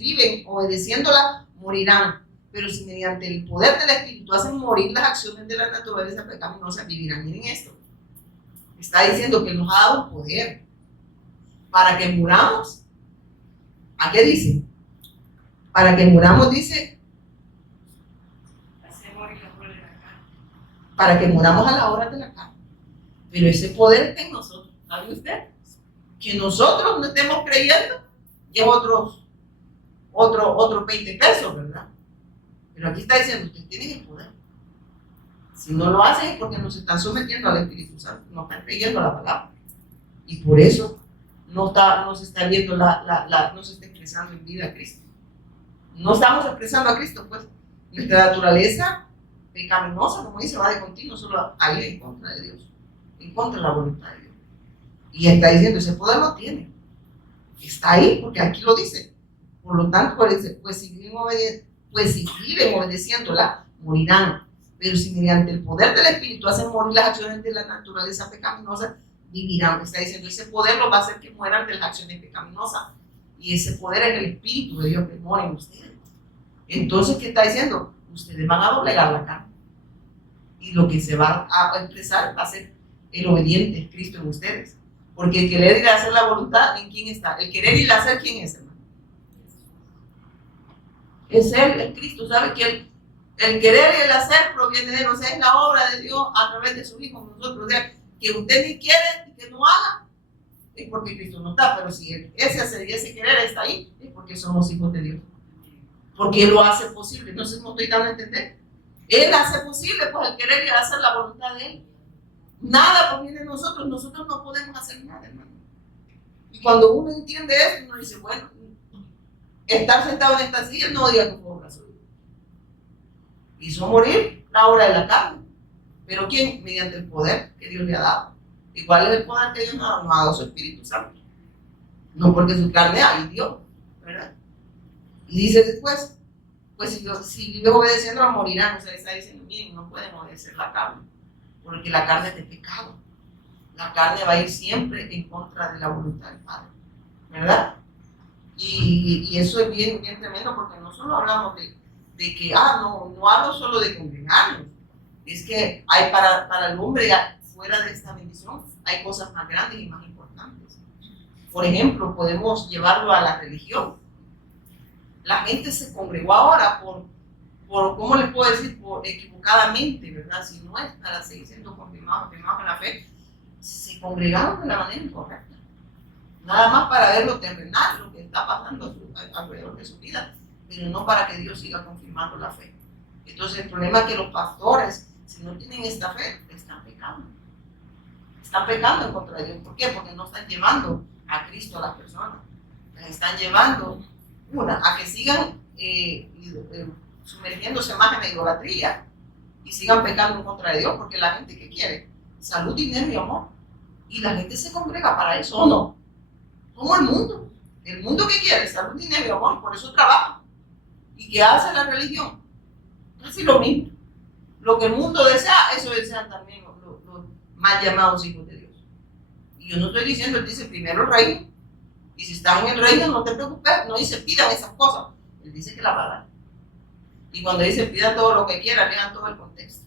viven obedeciéndola, morirán. Pero si mediante el poder del Espíritu hacen morir las acciones de la naturaleza pecaminosa, vivirán. Miren esto. Está diciendo que nos ha dado un poder para que muramos. ¿A qué dice? Para que muramos, dice, para que muramos a la hora de la carne. Pero ese poder está en nosotros, ¿sabe usted? Que nosotros no estemos creyendo, y es otros 20 pesos, ¿verdad? Pero aquí está diciendo, ustedes tienen el poder. Si no lo hacen es porque nos están sometiendo al Espíritu Santo, no están creyendo la palabra. Y por eso no se está viendo no se está expresando en vida a Cristo. No estamos expresando a Cristo, pues. Nuestra naturaleza pecaminosa, como dice, va de continuo solo a ir en contra de Dios, en contra de la voluntad de Dios. Y está diciendo, ese poder lo tiene. Está ahí, porque aquí lo dice. Por lo tanto, dice, pues si viven obedeciéndola, morirán. Pero si mediante el poder del Espíritu hacen morir las acciones de la naturaleza pecaminosa, vivirán. Está diciendo, ese poder los va a hacer que mueran de las acciones pecaminosas. Y ese poder es el Espíritu de Dios que mora en ustedes. Entonces, ¿qué está diciendo? Ustedes van a doblegar la carne. Y lo que se va a expresar va a ser el obediente, Cristo en ustedes. Porque el querer y el hacer la voluntad, ¿en quién está? El querer y el hacer, ¿quién es, hermano? Es Él, es Cristo. ¿Sabe que el querer y el hacer proviene de Él? O sea, es la obra de Dios a través de su Hijo. Nosotros, o sea, que usted ni quiere y que no haga, es porque Cristo no está. Pero si ese hacer y ese querer está ahí, es porque somos hijos de Dios. Porque Él lo hace posible. No sé si me estoy dando a entender. Él hace posible, pues, el querer y el hacer la voluntad de Él. Nada proviene de nosotros. Nosotros no podemos hacer nada, hermano. Y cuando uno entiende esto, uno dice, bueno, estar sentado en esta silla no diga que fue obra suya. Hizo morir la obra de la carne. ¿Pero quién? Mediante el poder que Dios le ha dado. ¿Y cuál es el poder que Dios nos ha dado? Su Espíritu Santo. No porque su carne hay Dios, ¿verdad? Y dice después, pues si vives obedeciendo, morirán. O sea, está diciendo, miren, no pueden obedecer la carne, porque la carne es de pecado. La carne va a ir siempre en contra de la voluntad del Padre, ¿verdad? Y eso es bien, bien tremendo, porque no solo hablamos de que, no hablo solo de congregarnos. Es que hay para el hombre, fuera de esta bendición, hay cosas más grandes y más importantes. Por ejemplo, podemos llevarlo a la religión. La gente se congregó ahora por ¿cómo les puedo decir? Por equivocadamente, ¿verdad? Si no es para seguir siendo confirmados en la fe, se congregaron de la manera incorrecta. Nada más para ver lo terrenal, lo que está pasando alrededor de su vida, pero no para que Dios siga confirmando la fe. Entonces el problema es que los pastores, si no tienen esta fe, están pecando. Están pecando en contra de Dios. ¿Por qué? Porque no están llevando a Cristo a las personas. Les están llevando, a que sigan sumergiéndose más en la idolatría y sigan pecando en contra de Dios, porque la gente, ¿qué quiere? Salud, dinero y amor. Y la gente se congrega para eso, ¿o no? Como el mundo. El mundo, ¿qué quiere? Salud, dinero y amor, por eso trabaja. ¿Y qué hace la religión? Casi lo mismo. Lo que el mundo desea, eso desean también los mal llamados hijos de Dios. Y yo no estoy diciendo, él dice primero el reino. Y si están en el reino, no te preocupes, no dice pidan esas cosas. Él dice que la va a dar. Y cuando dice pidan todo lo que quieran, lean todo el contexto.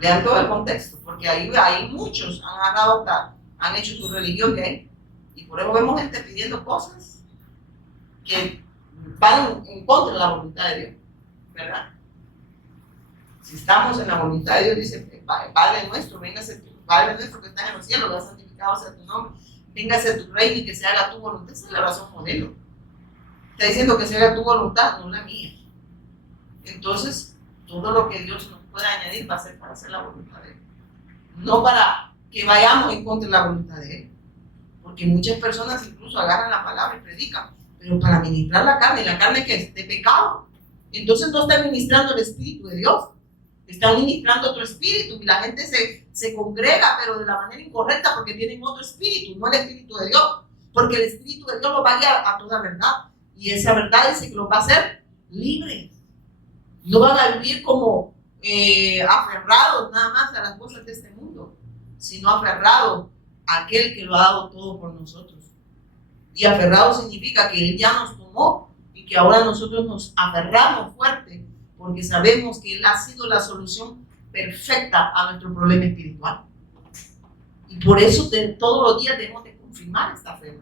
Lean todo el contexto, porque ahí muchos han agarrado, han hecho su religión de ahí. Y por eso vemos gente pidiendo cosas que van en contra de la voluntad de Dios, ¿verdad? Si estamos en la voluntad de Dios, dice, Padre nuestro, véngase tu Padre nuestro que estás en los cielos, que santificado sea tu nombre, véngase tu reino y que se haga tu voluntad. Esa es la oración modelo. Está diciendo que se haga tu voluntad, no la mía. Entonces, todo lo que Dios nos pueda añadir va a ser para hacer la voluntad de Él. No para que vayamos en contra de la voluntad de Él. Porque muchas personas incluso agarran la palabra y predican, pero para ministrar la carne, ¿y la carne qué es? De pecado. Entonces no están ministrando el Espíritu de Dios, están ministrando otro espíritu, y la gente se congrega, pero de la manera incorrecta, porque tienen otro espíritu, no el Espíritu de Dios, porque el Espíritu de Dios los va a guiar a toda verdad, y esa verdad dice que los va a hacer libres. No van a vivir como aferrados nada más a las cosas de este mundo, sino aferrados a aquel que lo ha dado todo por nosotros. Y aferrado significa que Él ya nos tomó y que ahora nosotros nos aferramos fuerte, porque sabemos que Él ha sido la solución perfecta a nuestro problema espiritual. Y por eso todos los días tenemos que confirmar esta fe.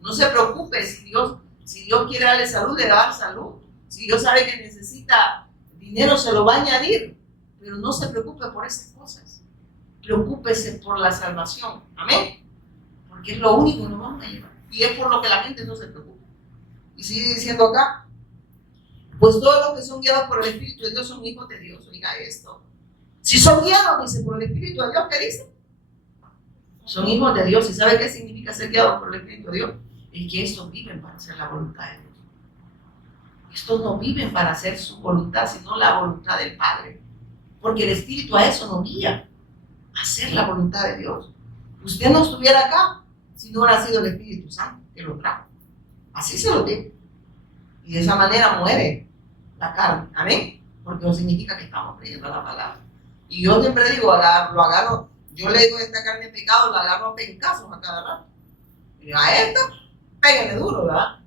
No se preocupe si Dios quiere darle salud, le da salud. Si Dios sabe que necesita dinero, se lo va a añadir. Pero no se preocupe por esas cosas. Preocúpese por la salvación. Amén. Porque es lo único que nos vamos a llevar. Y es por lo que la gente no se preocupa. Y sigue diciendo acá, pues todos los que son guiados por el Espíritu de Dios son hijos de Dios. Oiga esto. Si son guiados, dice, por el Espíritu de Dios, ¿qué dice? Son hijos de Dios. ¿Y sabe qué significa ser guiados por el Espíritu de Dios? Es que estos viven para hacer la voluntad de Dios. Estos no viven para hacer su voluntad, sino la voluntad del Padre. Porque el Espíritu a eso nos guía, a hacer la voluntad de Dios. Usted no estuviera acá si no hubiera sido el Espíritu Santo que lo trajo. Así se lo digo. Y de esa manera muere la carne. Amén. Porque no significa que estamos creyendo la palabra. Y yo siempre digo, lo agarro Yo le digo a esta carne de pecado, la agarro a pencazos a cada rato. Y a esta, pégale duro, ¿verdad?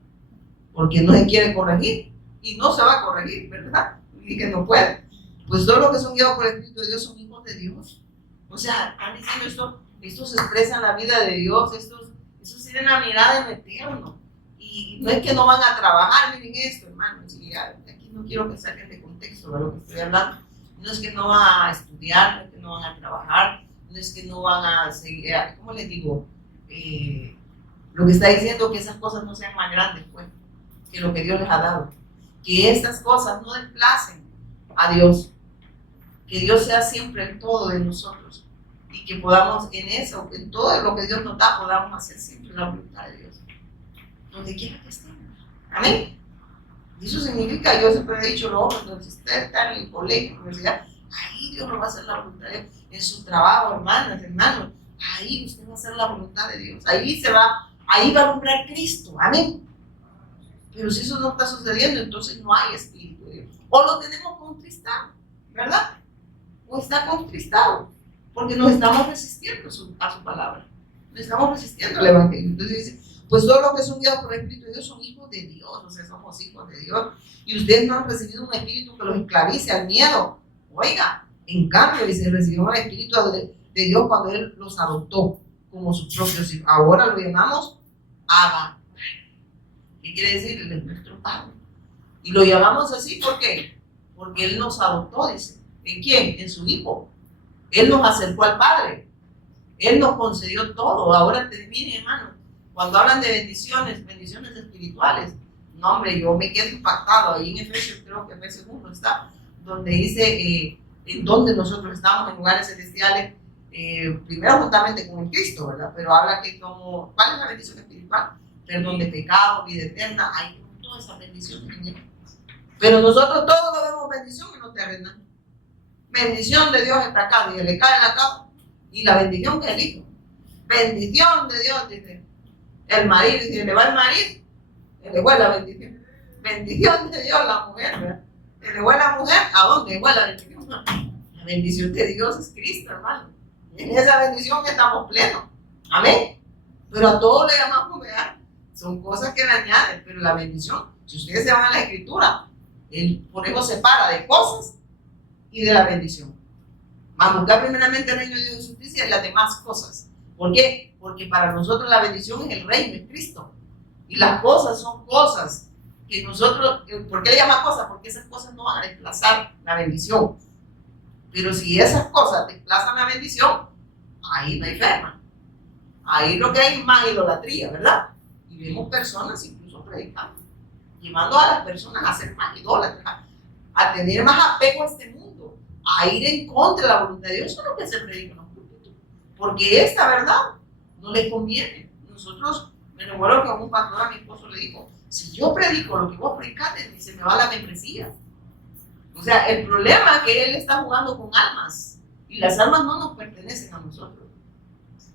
Porque no se quiere corregir y no se va a corregir, ¿verdad? Y que no puede. Pues todos los que son guiados por el Espíritu de Dios son hijos de Dios. O sea, están diciendo estos expresan la vida de Dios, estos tienen la mirada en eterno. Y no es que no van a trabajar, miren esto, hermanos. Y aquí no quiero que saquen de contexto de lo que estoy hablando. No es que no van a estudiar, no es que no van a trabajar, no es que no van a seguir, ¿cómo les digo? Lo que está diciendo que esas cosas no sean más grandes, pues, que lo que Dios les ha dado. Que estas cosas no desplacen a Dios. Que Dios sea siempre el todo de nosotros. Y que podamos en eso, en todo lo que Dios nos da, podamos hacer siempre la voluntad de Dios. Donde quiera que estemos. Amén. Y eso significa, yo siempre he dicho, los hombres, donde usted está en el colegio, en la universidad, ahí Dios no va a hacer la voluntad de Dios. En su trabajo, hermanas, hermanos, ahí usted va a hacer la voluntad de Dios. Ahí va a alumbrar Cristo. Amén. Pero si eso no está sucediendo, entonces no hay Espíritu de Dios. O lo tenemos contristado, ¿verdad? O está contristado, porque nos estamos resistiendo a su palabra. Nos estamos resistiendo al Evangelio. Entonces dice, pues todos los que son guiados por el Espíritu de Dios son hijos de Dios, o sea, somos hijos de Dios. Y ustedes no han recibido un espíritu que los esclavice al miedo. Oiga, en cambio, dice, recibieron el Espíritu de Dios cuando Él los adoptó como sus propios hijos. Ahora lo llamamos Abba. ¿Qué quiere decir? Él es nuestro Padre. Y lo llamamos así, ¿por qué? Porque Él nos adoptó, dice. ¿En quién? En su Hijo. Él nos acercó al Padre. Él nos concedió todo. Ahora miren, hermano, cuando hablan de bendiciones espirituales, no, hombre, yo me quedo impactado. Ahí en Efesios, creo que Efesios 1 está, donde dice en donde nosotros estamos en lugares celestiales, primero juntamente con el Cristo, ¿verdad? Pero habla que como, ¿cuál es la bendición espiritual? Perdón de pecado, vida eterna, hay todas esas bendiciones en Él. Pero nosotros todos lo vemos bendición y no terrenal. Bendición de Dios está acá, y le cae en la cama, y la bendición que Él hizo. Bendición de Dios, dice el marido, dice, le va el marido, le va la bendición. Bendición de Dios, la mujer, ¿verdad? Le va la mujer, ¿a dónde? Le va la bendición. La bendición de Dios es Cristo, hermano. En esa bendición estamos plenos. Amén. Pero a todos le llamamos, ¿verdad? Son cosas que le añaden, pero la bendición, si ustedes se van a la Escritura, Él por eso separa de cosas y de la bendición. Vamos a buscar primeramente el reino de Dios y justicia y las demás cosas. ¿Por qué? Porque para nosotros la bendición es el reino, es Cristo. Y las cosas son cosas que nosotros, ¿por qué le llama cosas? Porque esas cosas no van a desplazar la bendición. Pero si esas cosas desplazan la bendición, ahí no hay fe, hermano. Ahí lo que hay es más idolatría, ¿verdad? Y vemos personas incluso predicando, llevando a las personas a ser más idólatras, a tener más apego a este mundo, a ir en contra de la voluntad de Dios. Eso es lo que se predica en los púlpitos. Porque esta verdad no les conviene. Nosotros, me recuerdo que un pastor a mi esposo le dijo, si yo predico lo que vos predicaste, se me va la membresía. O sea, el problema es que él está jugando con almas. Y las almas no nos pertenecen a nosotros.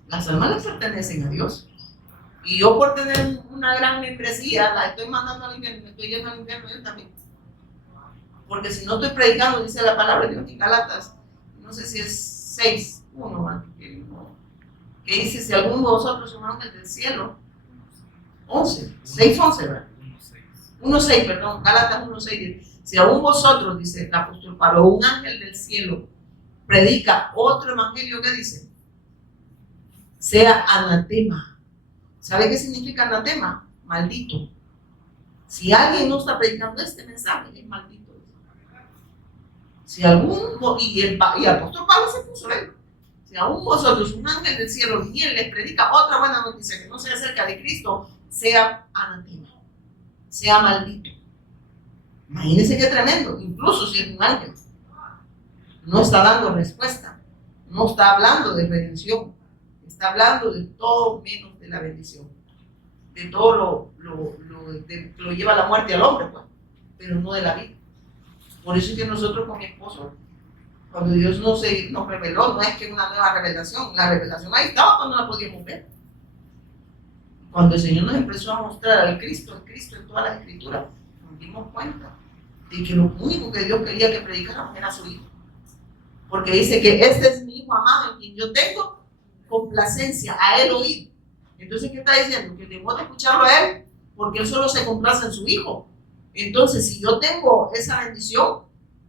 Las almas les pertenecen a Dios. Y yo por tener una gran membresía, la estoy mandando al infierno, me estoy yendo al infierno yo también. Porque si no estoy predicando, dice la palabra de Dios en Galatas, no sé si es 6:1, que dice, si alguno de vosotros es un ángel del cielo, 6:11, ¿verdad? 1:6, perdón, Galatas 1:6, si aún vosotros, dice el apóstol Pablo, un ángel del cielo predica otro evangelio, ¿qué dice? Sea anatema. ¿Sabe qué significa anatema? Maldito. Si alguien no está predicando este mensaje, es maldito. Si algún, y el apóstol Pablo se puso él. Si aún vosotros, un ángel del cielo, viniera y les predica otra buena noticia que no sea acerca de Cristo, sea anatema, sea maldito. Imagínense qué tremendo. Incluso si es un ángel, no está dando respuesta, no está hablando de redención, está hablando de todo menos de la bendición, de todo que lo lleva a la muerte al hombre, pues, pero no de la vida. Por eso es que nosotros con mi esposo, cuando Dios nos reveló, no es que una nueva revelación, la revelación ahí estaba cuando la podíamos ver. Cuando el Señor nos empezó a mostrar al Cristo en todas las escrituras, nos dimos cuenta de que lo único que Dios quería que predicáramos era su Hijo. Porque dice que este es mi hijo amado en quien yo tengo complacencia, a él oír. Entonces, ¿qué está diciendo? Que debemos de escucharlo a él, porque él solo se complace en su hijo. Entonces, si yo tengo esa bendición,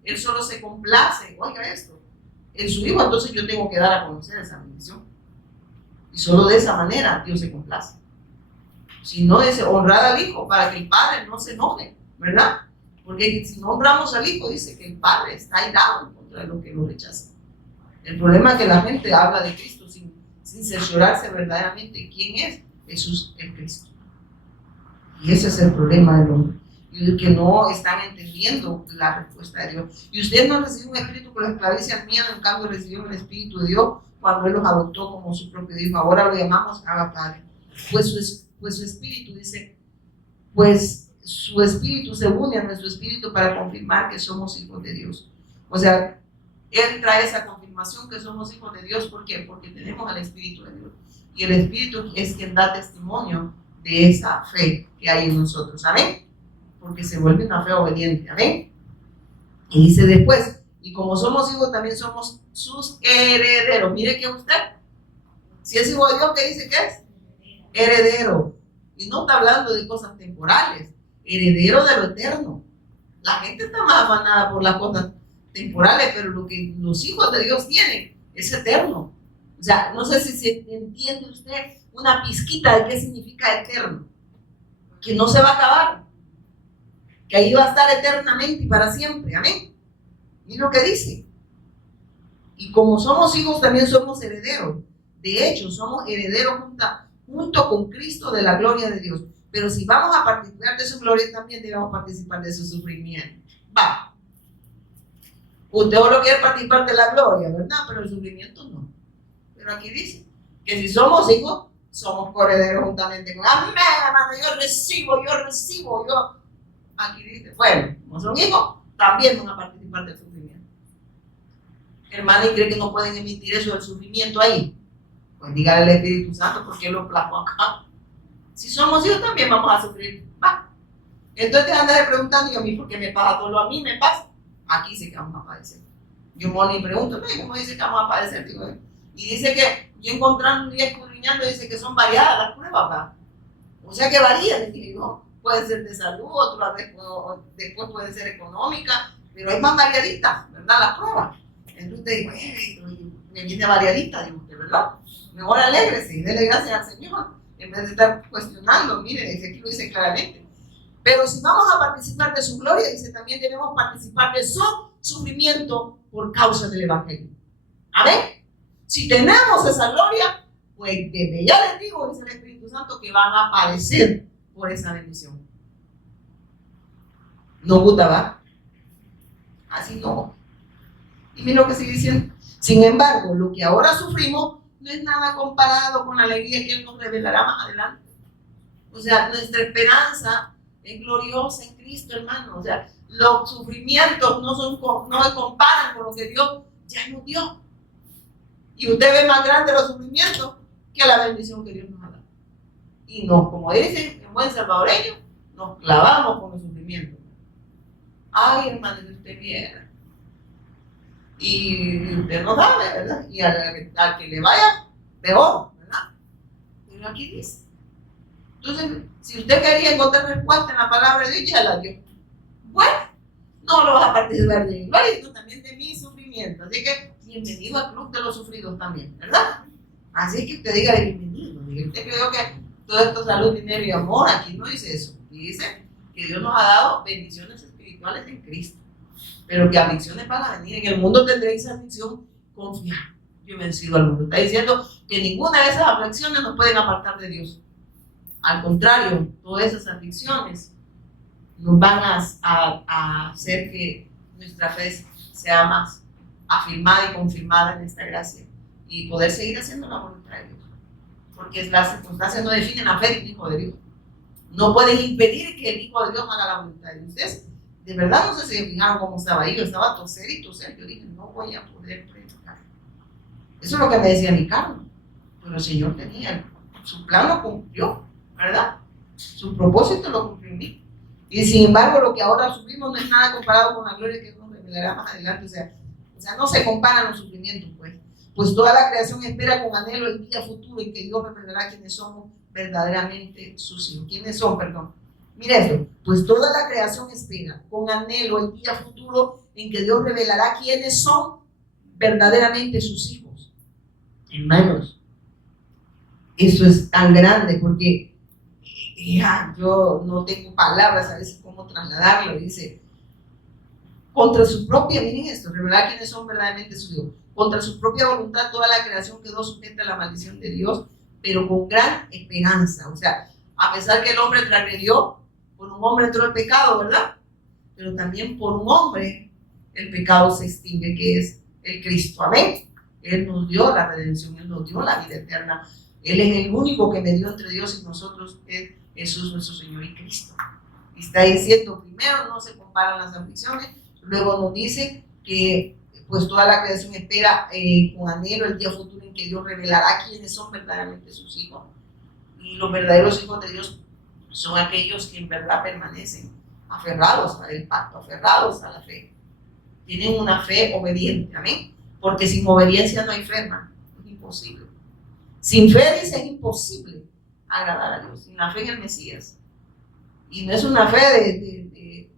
él solo se complace, oiga esto, en su hijo, entonces yo tengo que dar a conocer esa bendición. Y solo de esa manera Dios se complace. Si no, dice honrar al hijo para que el padre no se enoje, ¿verdad? Porque si no honramos al hijo, dice que el padre está airado en contra de lo que lo rechaza. El problema es que la gente habla de Cristo sin cerciorarse verdaderamente quién es Jesús el Cristo. Y ese es el problema del hombre. Y que no están entendiendo la respuesta de Dios. Y usted no recibió un espíritu que los esclavice al miedo, en cambio recibió el espíritu de Dios cuando Él los adoptó como su propio hijo. Ahora lo llamamos Abba Padre. Pues su espíritu dice, pues su espíritu se une a nuestro espíritu para confirmar que somos hijos de Dios. O sea, Él trae esa confirmación que somos hijos de Dios. ¿Por qué? Porque tenemos el espíritu de Dios. Y el espíritu es quien da testimonio de esa fe que hay en nosotros. ¿Amén? Porque se vuelve una fe obediente. ¿Amén? Y dice después, y como somos hijos, también somos sus herederos. Mire que usted, si es hijo de Dios, ¿qué dice que es? Heredero. Y no está hablando de cosas temporales, heredero de lo eterno. La gente está más afanada por las cosas temporales, pero lo que los hijos de Dios tienen es eterno. O sea, no sé si se entiende usted una pizquita de qué significa eterno. Que no se va a acabar, que ahí va a estar eternamente y para siempre. Amén. Y lo que dice. Y como somos hijos, también somos herederos. De hecho, somos herederos junto con Cristo de la gloria de Dios. Pero si vamos a participar de su gloria, también debemos participar de su sufrimiento. Va. Usted solo quiere participar de la gloria, ¿verdad? Pero el sufrimiento no. Pero aquí dice que si somos hijos, somos coherederos juntamente con amén, hermano, yo recibo. Aquí dice, bueno, como son hijos, también van a participar del sufrimiento. Hermano, ¿y cree que no pueden emitir eso del sufrimiento ahí? Pues dígale al Espíritu Santo porque Él lo plasmó acá. Si somos hijos, también vamos a sufrir. Va. Entonces anda preguntando, y a mí, ¿por qué me pasa todo lo a mí me pasa? Aquí dice que vamos a padecer. Yo me pregunto, ¿no? ¿Cómo dice que vamos a padecer? Digo, y dice que yo encontrando un día escudriñando, dice que son variadas las pruebas, ¿verdad? O sea que varían, digo, pueden ser de salud, otra vez después pueden ser económicas, pero hay más variaditas, ¿verdad? Las pruebas. Entonces digo, me viene variadita, digo usted, ¿verdad? Mejor alégrese y dele gracias al Señor, en vez de estar cuestionando. Miren, aquí lo dice claramente. Pero si vamos a participar de su gloria, dice, también debemos participar de su sufrimiento por causa del Evangelio. Amén. Si tenemos esa gloria, pues desde ya les digo, dice el Espíritu Santo, que van a padecer por esa bendición. No gusta, ¿va? Así no. Y mira lo que sigue diciendo. Sin embargo, lo que ahora sufrimos no es nada comparado con la alegría que Él nos revelará más adelante. O sea, nuestra esperanza es gloriosa en Cristo, hermano. O sea, los sufrimientos no se comparan con lo que Dios ya nos dio. Y usted ve más grande los sufrimientos que la bendición que Dios nos ha dado. Y nos, como dicen en buen salvadoreño, nos clavamos con los sufrimientos. Ay, hermano, si usted viera. Y usted no sabe, ¿verdad? Y al que le vaya, peor, ¿verdad? Pero aquí dice. Entonces, si usted quería encontrar respuesta en la palabra de Dios, ya la dio. Bueno, no lo vas a participar de mi gloria, sino también de mi sufrimiento. Así que, bienvenido al club de los sufridos también, ¿verdad? Así que usted diga bienvenido. Y usted creyó que todo esto es salud, dinero y amor. Aquí no dice eso. Aquí dice que Dios nos ha dado bendiciones espirituales en Cristo. Pero que aflicciones van a venir. En el mundo tendréis aflicción, confiad. Yo he vencido al mundo. Está diciendo que ninguna de esas aflicciones nos pueden apartar de Dios. Al contrario, todas esas aflicciones nos van a hacer que nuestra fe sea más afirmada y confirmada en esta gracia y poder seguir haciendo la voluntad de Dios. Porque las circunstancias no definen la fe del Hijo de Dios. No pueden impedir que el Hijo de Dios haga la voluntad de Dios. Ustedes, de verdad, no sé si se fijaron cómo estaba ahí. Yo estaba a toser y toser. Yo dije, no voy a poder predicar. Eso es lo que me decía mi carne. Pero el Señor tenía su plan, lo cumplió, ¿verdad? Su propósito lo cumplió en mí. Y sin embargo, lo que ahora subimos no es nada comparado con la gloria que nos revelará más adelante. O sea, O sea, no se comparan los sufrimientos, pues toda la creación espera con anhelo el día futuro en que Dios revelará quiénes somos verdaderamente sus hijos. ¿Quiénes son, perdón? Mira eso, pues toda la creación espera con anhelo el día futuro en que Dios revelará quiénes son verdaderamente sus hijos. Hermanos, eso es tan grande porque yo no tengo palabras a veces cómo trasladarlo. Dice, contra su propia, miren esto, revelar quiénes son verdaderamente sus hijos. Contra su propia voluntad toda la creación quedó sujeta a la maldición de Dios, pero con gran esperanza. O sea, a pesar que el hombre transgredió, por un hombre entró el pecado, ¿verdad? Pero también por un hombre el pecado se extingue, que es el Cristo. Amén. Él nos dio la redención, Él nos dio la vida eterna. Él es el único que medió entre Dios y nosotros, es Jesús nuestro Señor y Cristo. Está diciendo, primero no se comparan las aflicciones, luego nos dice que pues toda la creación espera con anhelo el día futuro en que Dios revelará quiénes son verdaderamente sus hijos. Y los verdaderos hijos de Dios son aquellos que en verdad permanecen aferrados al pacto, aferrados a la fe. Tienen una fe obediente, amén. Porque sin obediencia no hay fe, hermano. Es imposible. Sin fe, dice, es imposible agradar a Dios. Sin la fe en el Mesías. Y no es una fe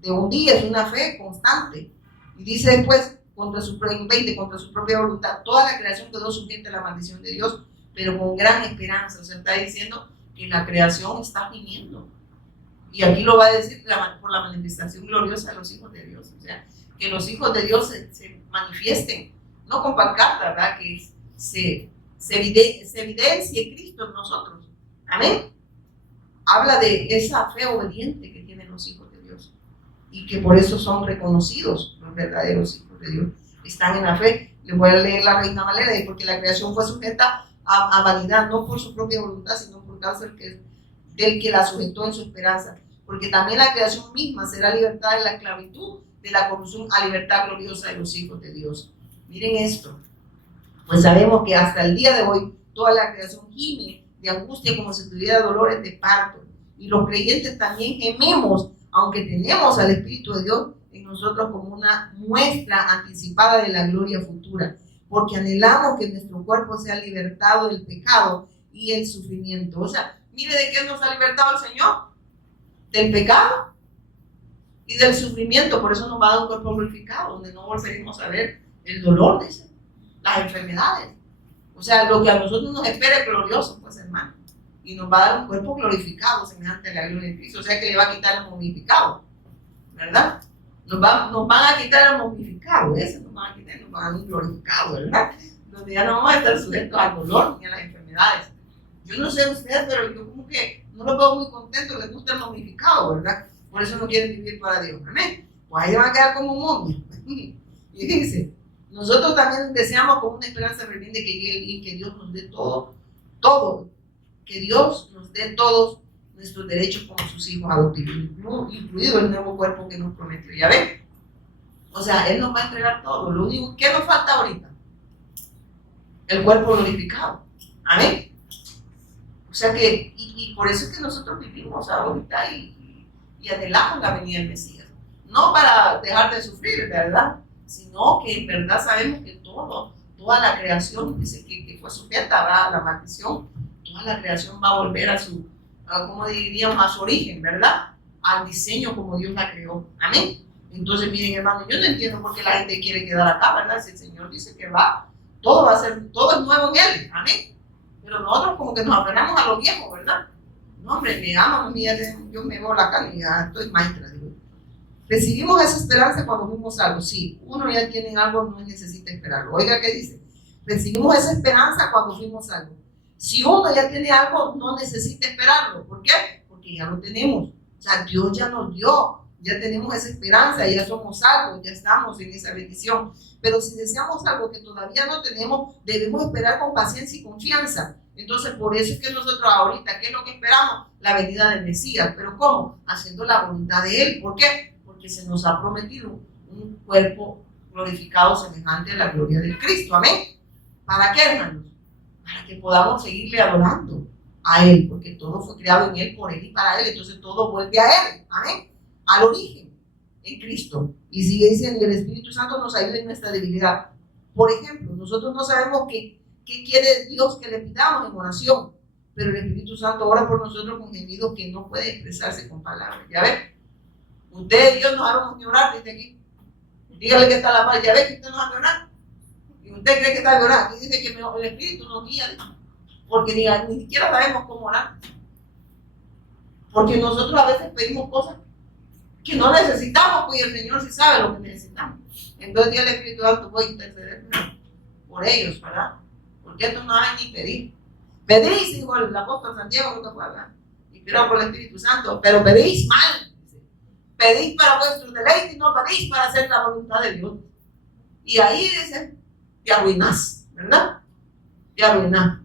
de un día, es una fe constante. Y dice después, contra su propia voluntad, toda la creación quedó sujeta a la maldición de Dios, pero con gran esperanza. O sea, está diciendo que la creación está viniendo. Y aquí lo va a decir por la manifestación gloriosa de los hijos de Dios. O sea, que los hijos de Dios se manifiesten, no con pancarta, ¿verdad? Que se evidencie Cristo en nosotros. Amén. Habla de esa fe obediente que tienen los hijos de Dios y que por eso son reconocidos los verdaderos hijos de Dios. Están en la fe. Les voy a leer la Reina Valera, porque la creación fue sujeta a vanidad, no por su propia voluntad, sino por causa del que la sujetó en su esperanza. Porque también la creación misma será libertada de la esclavitud, de la corrupción, a libertad gloriosa de los hijos de Dios. Miren esto. Pues sabemos que hasta el día de hoy toda la creación gime de angustia como si tuviera dolores de parto. Y los creyentes también gememos, aunque tenemos al Espíritu de Dios en nosotros como una muestra anticipada de la gloria futura. Porque anhelamos que nuestro cuerpo sea libertado del pecado y el sufrimiento. O sea, mire de qué nos ha libertado el Señor. Del pecado y del sufrimiento. Por eso nos va a dar un cuerpo glorificado, donde no volveremos a ver el dolor, dice, las enfermedades. O sea, lo que a nosotros nos espera es glorioso, pues, hermano. Y nos va a dar un cuerpo glorificado, semejante a la gloria de Cristo. O sea, que le va a quitar el momificado, ¿verdad? Nos van a quitar el momificado, ese nos van a quitar, nos van a dar un glorificado, ¿verdad? Donde ya no vamos a estar sujetos al dolor ni a las enfermedades. Yo no sé ustedes, pero yo como que no lo veo muy contento, les gusta el momificado, ¿verdad? Por eso no quieren vivir para Dios, amén. Pues ahí van a quedar como momias. Y dice, nosotros también deseamos con una esperanza ferviente que llegue el día en que Dios nos dé todo, que Dios nos dé todos nuestros derechos como sus hijos adoptivos, incluido el nuevo cuerpo que nos prometió, ¿ya ven? O sea, Él nos va a entregar todo. Lo único que nos falta ahorita, el cuerpo glorificado, amén. O sea que, y por eso es que nosotros vivimos ahorita y anhelamos la venida del Mesías. No para dejar de sufrir, ¿verdad? Sino que en verdad sabemos que toda la creación, dice que fue sujeta a la maldición, toda la creación va a volver a su, como diríamos, a su origen, ¿verdad? Al diseño como Dios la creó. Amén. Entonces, miren, hermano, yo no entiendo por qué la gente quiere quedar acá, ¿verdad? Si el Señor dice que todo es nuevo en Él. Amén. Pero nosotros como que nos aferramos a lo viejo, ¿verdad? No, hombre, me amo, yo me veo la carne y ya estoy maestra. Digo. Recibimos esa esperanza cuando fuimos salvos. Sí, uno ya tiene algo, no necesita esperarlo. Oiga, ¿qué dice? Recibimos esa esperanza cuando fuimos salvos. Si uno ya tiene algo, no necesita esperarlo. ¿Por qué? Porque ya lo tenemos. O sea, Dios ya nos dio, ya tenemos esa esperanza, ya somos salvos, ya estamos en esa bendición. Pero si deseamos algo que todavía no tenemos, debemos esperar con paciencia y confianza. Entonces, por eso es que nosotros ahorita, ¿qué es lo que esperamos? La venida del Mesías. ¿Pero cómo? Haciendo la voluntad de Él. ¿Por qué? Porque se nos ha prometido un cuerpo glorificado semejante a la gloria de Cristo. Amén. ¿Para qué, hermanos? Para que podamos seguirle adorando a Él, porque todo fue creado en Él, por Él y para Él. Entonces todo vuelve a Él. Amén. Al origen. en Cristo. Y sigue diciendo, el Espíritu Santo nos ayuda en nuestra debilidad. Por ejemplo, nosotros no sabemos qué quiere Dios que le pidamos en oración, pero el Espíritu Santo ora por nosotros con gemidos que no puede expresarse con palabras. ¿Ya ven? Usted y Dios nos sabemos ni orar, dice aquí. Dígale que está la paz, ya ve que usted no sabe orar. Y usted cree que está orando. Aquí dice que el Espíritu nos guía, porque ni siquiera sabemos cómo orar. Porque nosotros a veces pedimos cosas que no necesitamos, pues el Señor sí sabe lo que necesitamos. Entonces dice el Espíritu Santo, voy a interceder por ellos, ¿verdad? Porque esto no hay ni pedir. Pedís, dijo el apóstol Santiago, lo que fue hablar, inspirado por el Espíritu Santo, pero pedís mal. Pedís para vuestro deleite y no pedís para hacer la voluntad de Dios. Y ahí dice, te arruinás, ¿verdad? Te arruinás,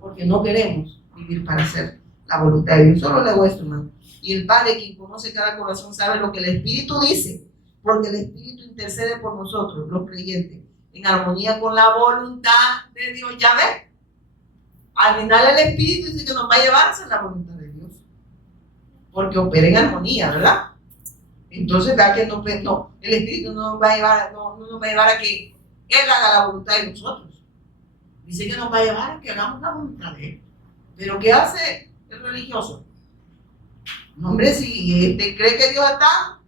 porque no queremos vivir para hacer la voluntad de Dios. Solo le vuestro, hermano. Y el Padre, quien conoce cada corazón, sabe lo que el Espíritu dice, porque el Espíritu intercede por nosotros, los creyentes, en armonía con la voluntad de Dios. ¿Ya ves? Al final el Espíritu dice que nos va a llevar a hacer la voluntad de Dios, porque opera en armonía, ¿verdad? Entonces, el Espíritu no nos va a llevar a que Él haga la voluntad de nosotros. Dice que nos va a llevar a que hagamos la voluntad de Él. Pero ¿qué hace el religioso? No, hombre, si cree que Dios está,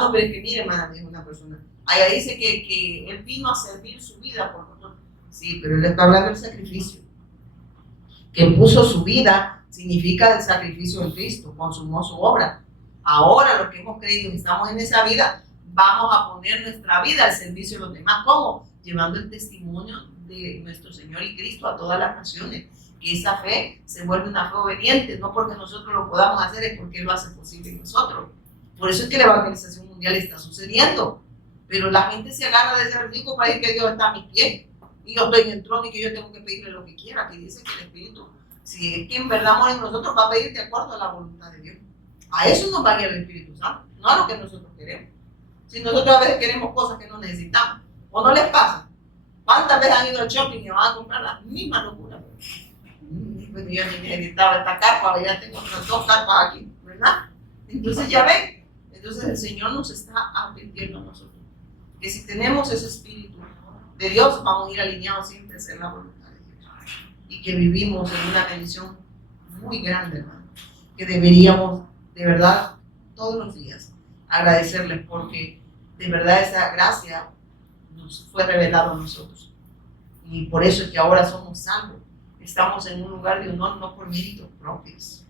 no, pero es que mire, hermana, dijo una persona. Allá dice que Él vino a servir su vida por nosotros. Sí, pero Él está hablando del sacrificio. Que puso su vida significa el sacrificio de Cristo, consumó su obra. Ahora los que hemos creído y estamos en esa vida, vamos a poner nuestra vida al servicio de los demás. ¿Cómo? Llevando el testimonio de nuestro Señor y Cristo a todas las naciones. Que esa fe se vuelve una fe obediente, no porque nosotros lo podamos hacer, es porque Él lo hace posible en nosotros. Por eso es que la evangelización mundial está sucediendo. Pero la gente se agarra de ese versículo para decir que Dios está a mis pies y yo estoy en el trono y que yo tengo que pedirle lo que quiera. Que dice que el Espíritu, si es que en verdad mora en nosotros, va a pedir de acuerdo a la voluntad de Dios. A eso nos va a guiar el Espíritu Santo, no a lo que nosotros queremos. Si nosotros a veces queremos cosas que no necesitamos, o no les pasa. ¿Cuántas veces han ido al shopping y van a comprar la misma locura? Pues yo ni necesitaba esta carpa, ya tengo otras 2 carpas aquí, ¿verdad? Entonces ya ven, entonces el Señor nos está advirtiendo a nosotros que si tenemos ese Espíritu de Dios, vamos a ir alineados siempre a hacer la voluntad de Dios. Y que vivimos en una bendición muy grande, hermano, que deberíamos de verdad todos los días agradecerles, porque de verdad esa gracia nos fue revelada a nosotros y por eso es que ahora somos salvos, estamos en un lugar de honor, no por méritos propios,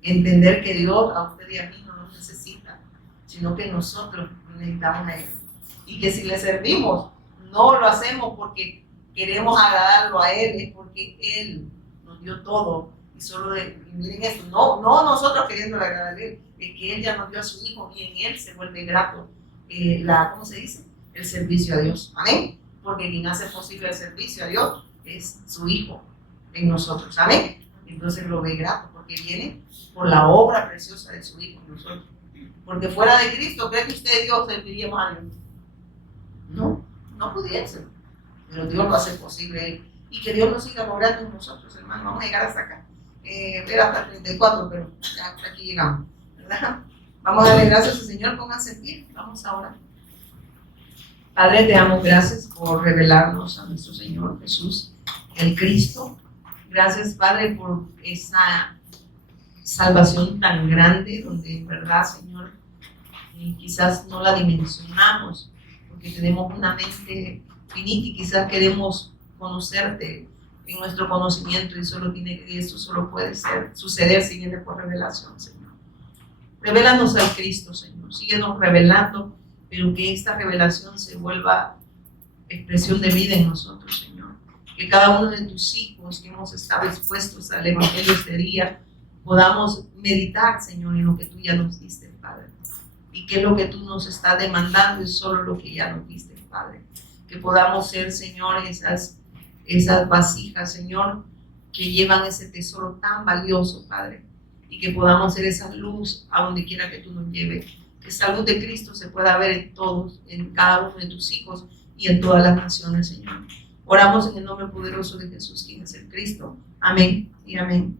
entender que Dios a usted y a mí no nos necesita, sino que nosotros necesitamos a Él, y que si le servimos no lo hacemos porque queremos agradarlo a Él, es porque Él nos dio todo. Y miren eso, no nosotros queriéndole agradar a Él, es que Él ya nos dio a su Hijo y en Él se vuelve grato ¿cómo se dice? El servicio a Dios. Amén. Porque quien hace posible el servicio a Dios es su Hijo en nosotros. Amén. Entonces lo ve grato porque viene por la obra preciosa de su Hijo en nosotros. Porque fuera de Cristo, ¿cree que usted y Dios serviríamos a Dios? No pudiese. Pero Dios lo hace posible. Y que Dios nos siga logrando en nosotros, hermano. Vamos a llegar hasta acá. Era hasta 34, pero ya aquí llegamos, ¿verdad? Vamos a darle gracias al Señor, pónganse en pie, vamos a orar. Padre, te damos gracias por revelarnos a nuestro Señor Jesús, el Cristo. Gracias, Padre, por esa salvación tan grande, donde en verdad, Señor, quizás no la dimensionamos, porque tenemos una mente finita y quizás queremos conocerte en nuestro conocimiento y esto solo puede suceder si viene por revelación, Señor. Revélanos al Cristo, Señor. Síguenos revelando, pero que esta revelación se vuelva expresión de vida en nosotros, Señor. Que cada uno de tus hijos que hemos estado expuestos al Evangelio este día podamos meditar, Señor, en lo que tú ya nos diste, Padre. Y que lo que tú nos estás demandando es solo lo que ya nos diste, Padre. Que podamos ser, Señor, esas vasijas, Señor, que llevan ese tesoro tan valioso, Padre, y que podamos ser esa luz a donde quiera que tú nos lleves, que esa luz de Cristo se pueda ver en todos, en cada uno de tus hijos y en todas las naciones, Señor. Oramos en el nombre poderoso de Jesús, quien es el Cristo. Amén y amén.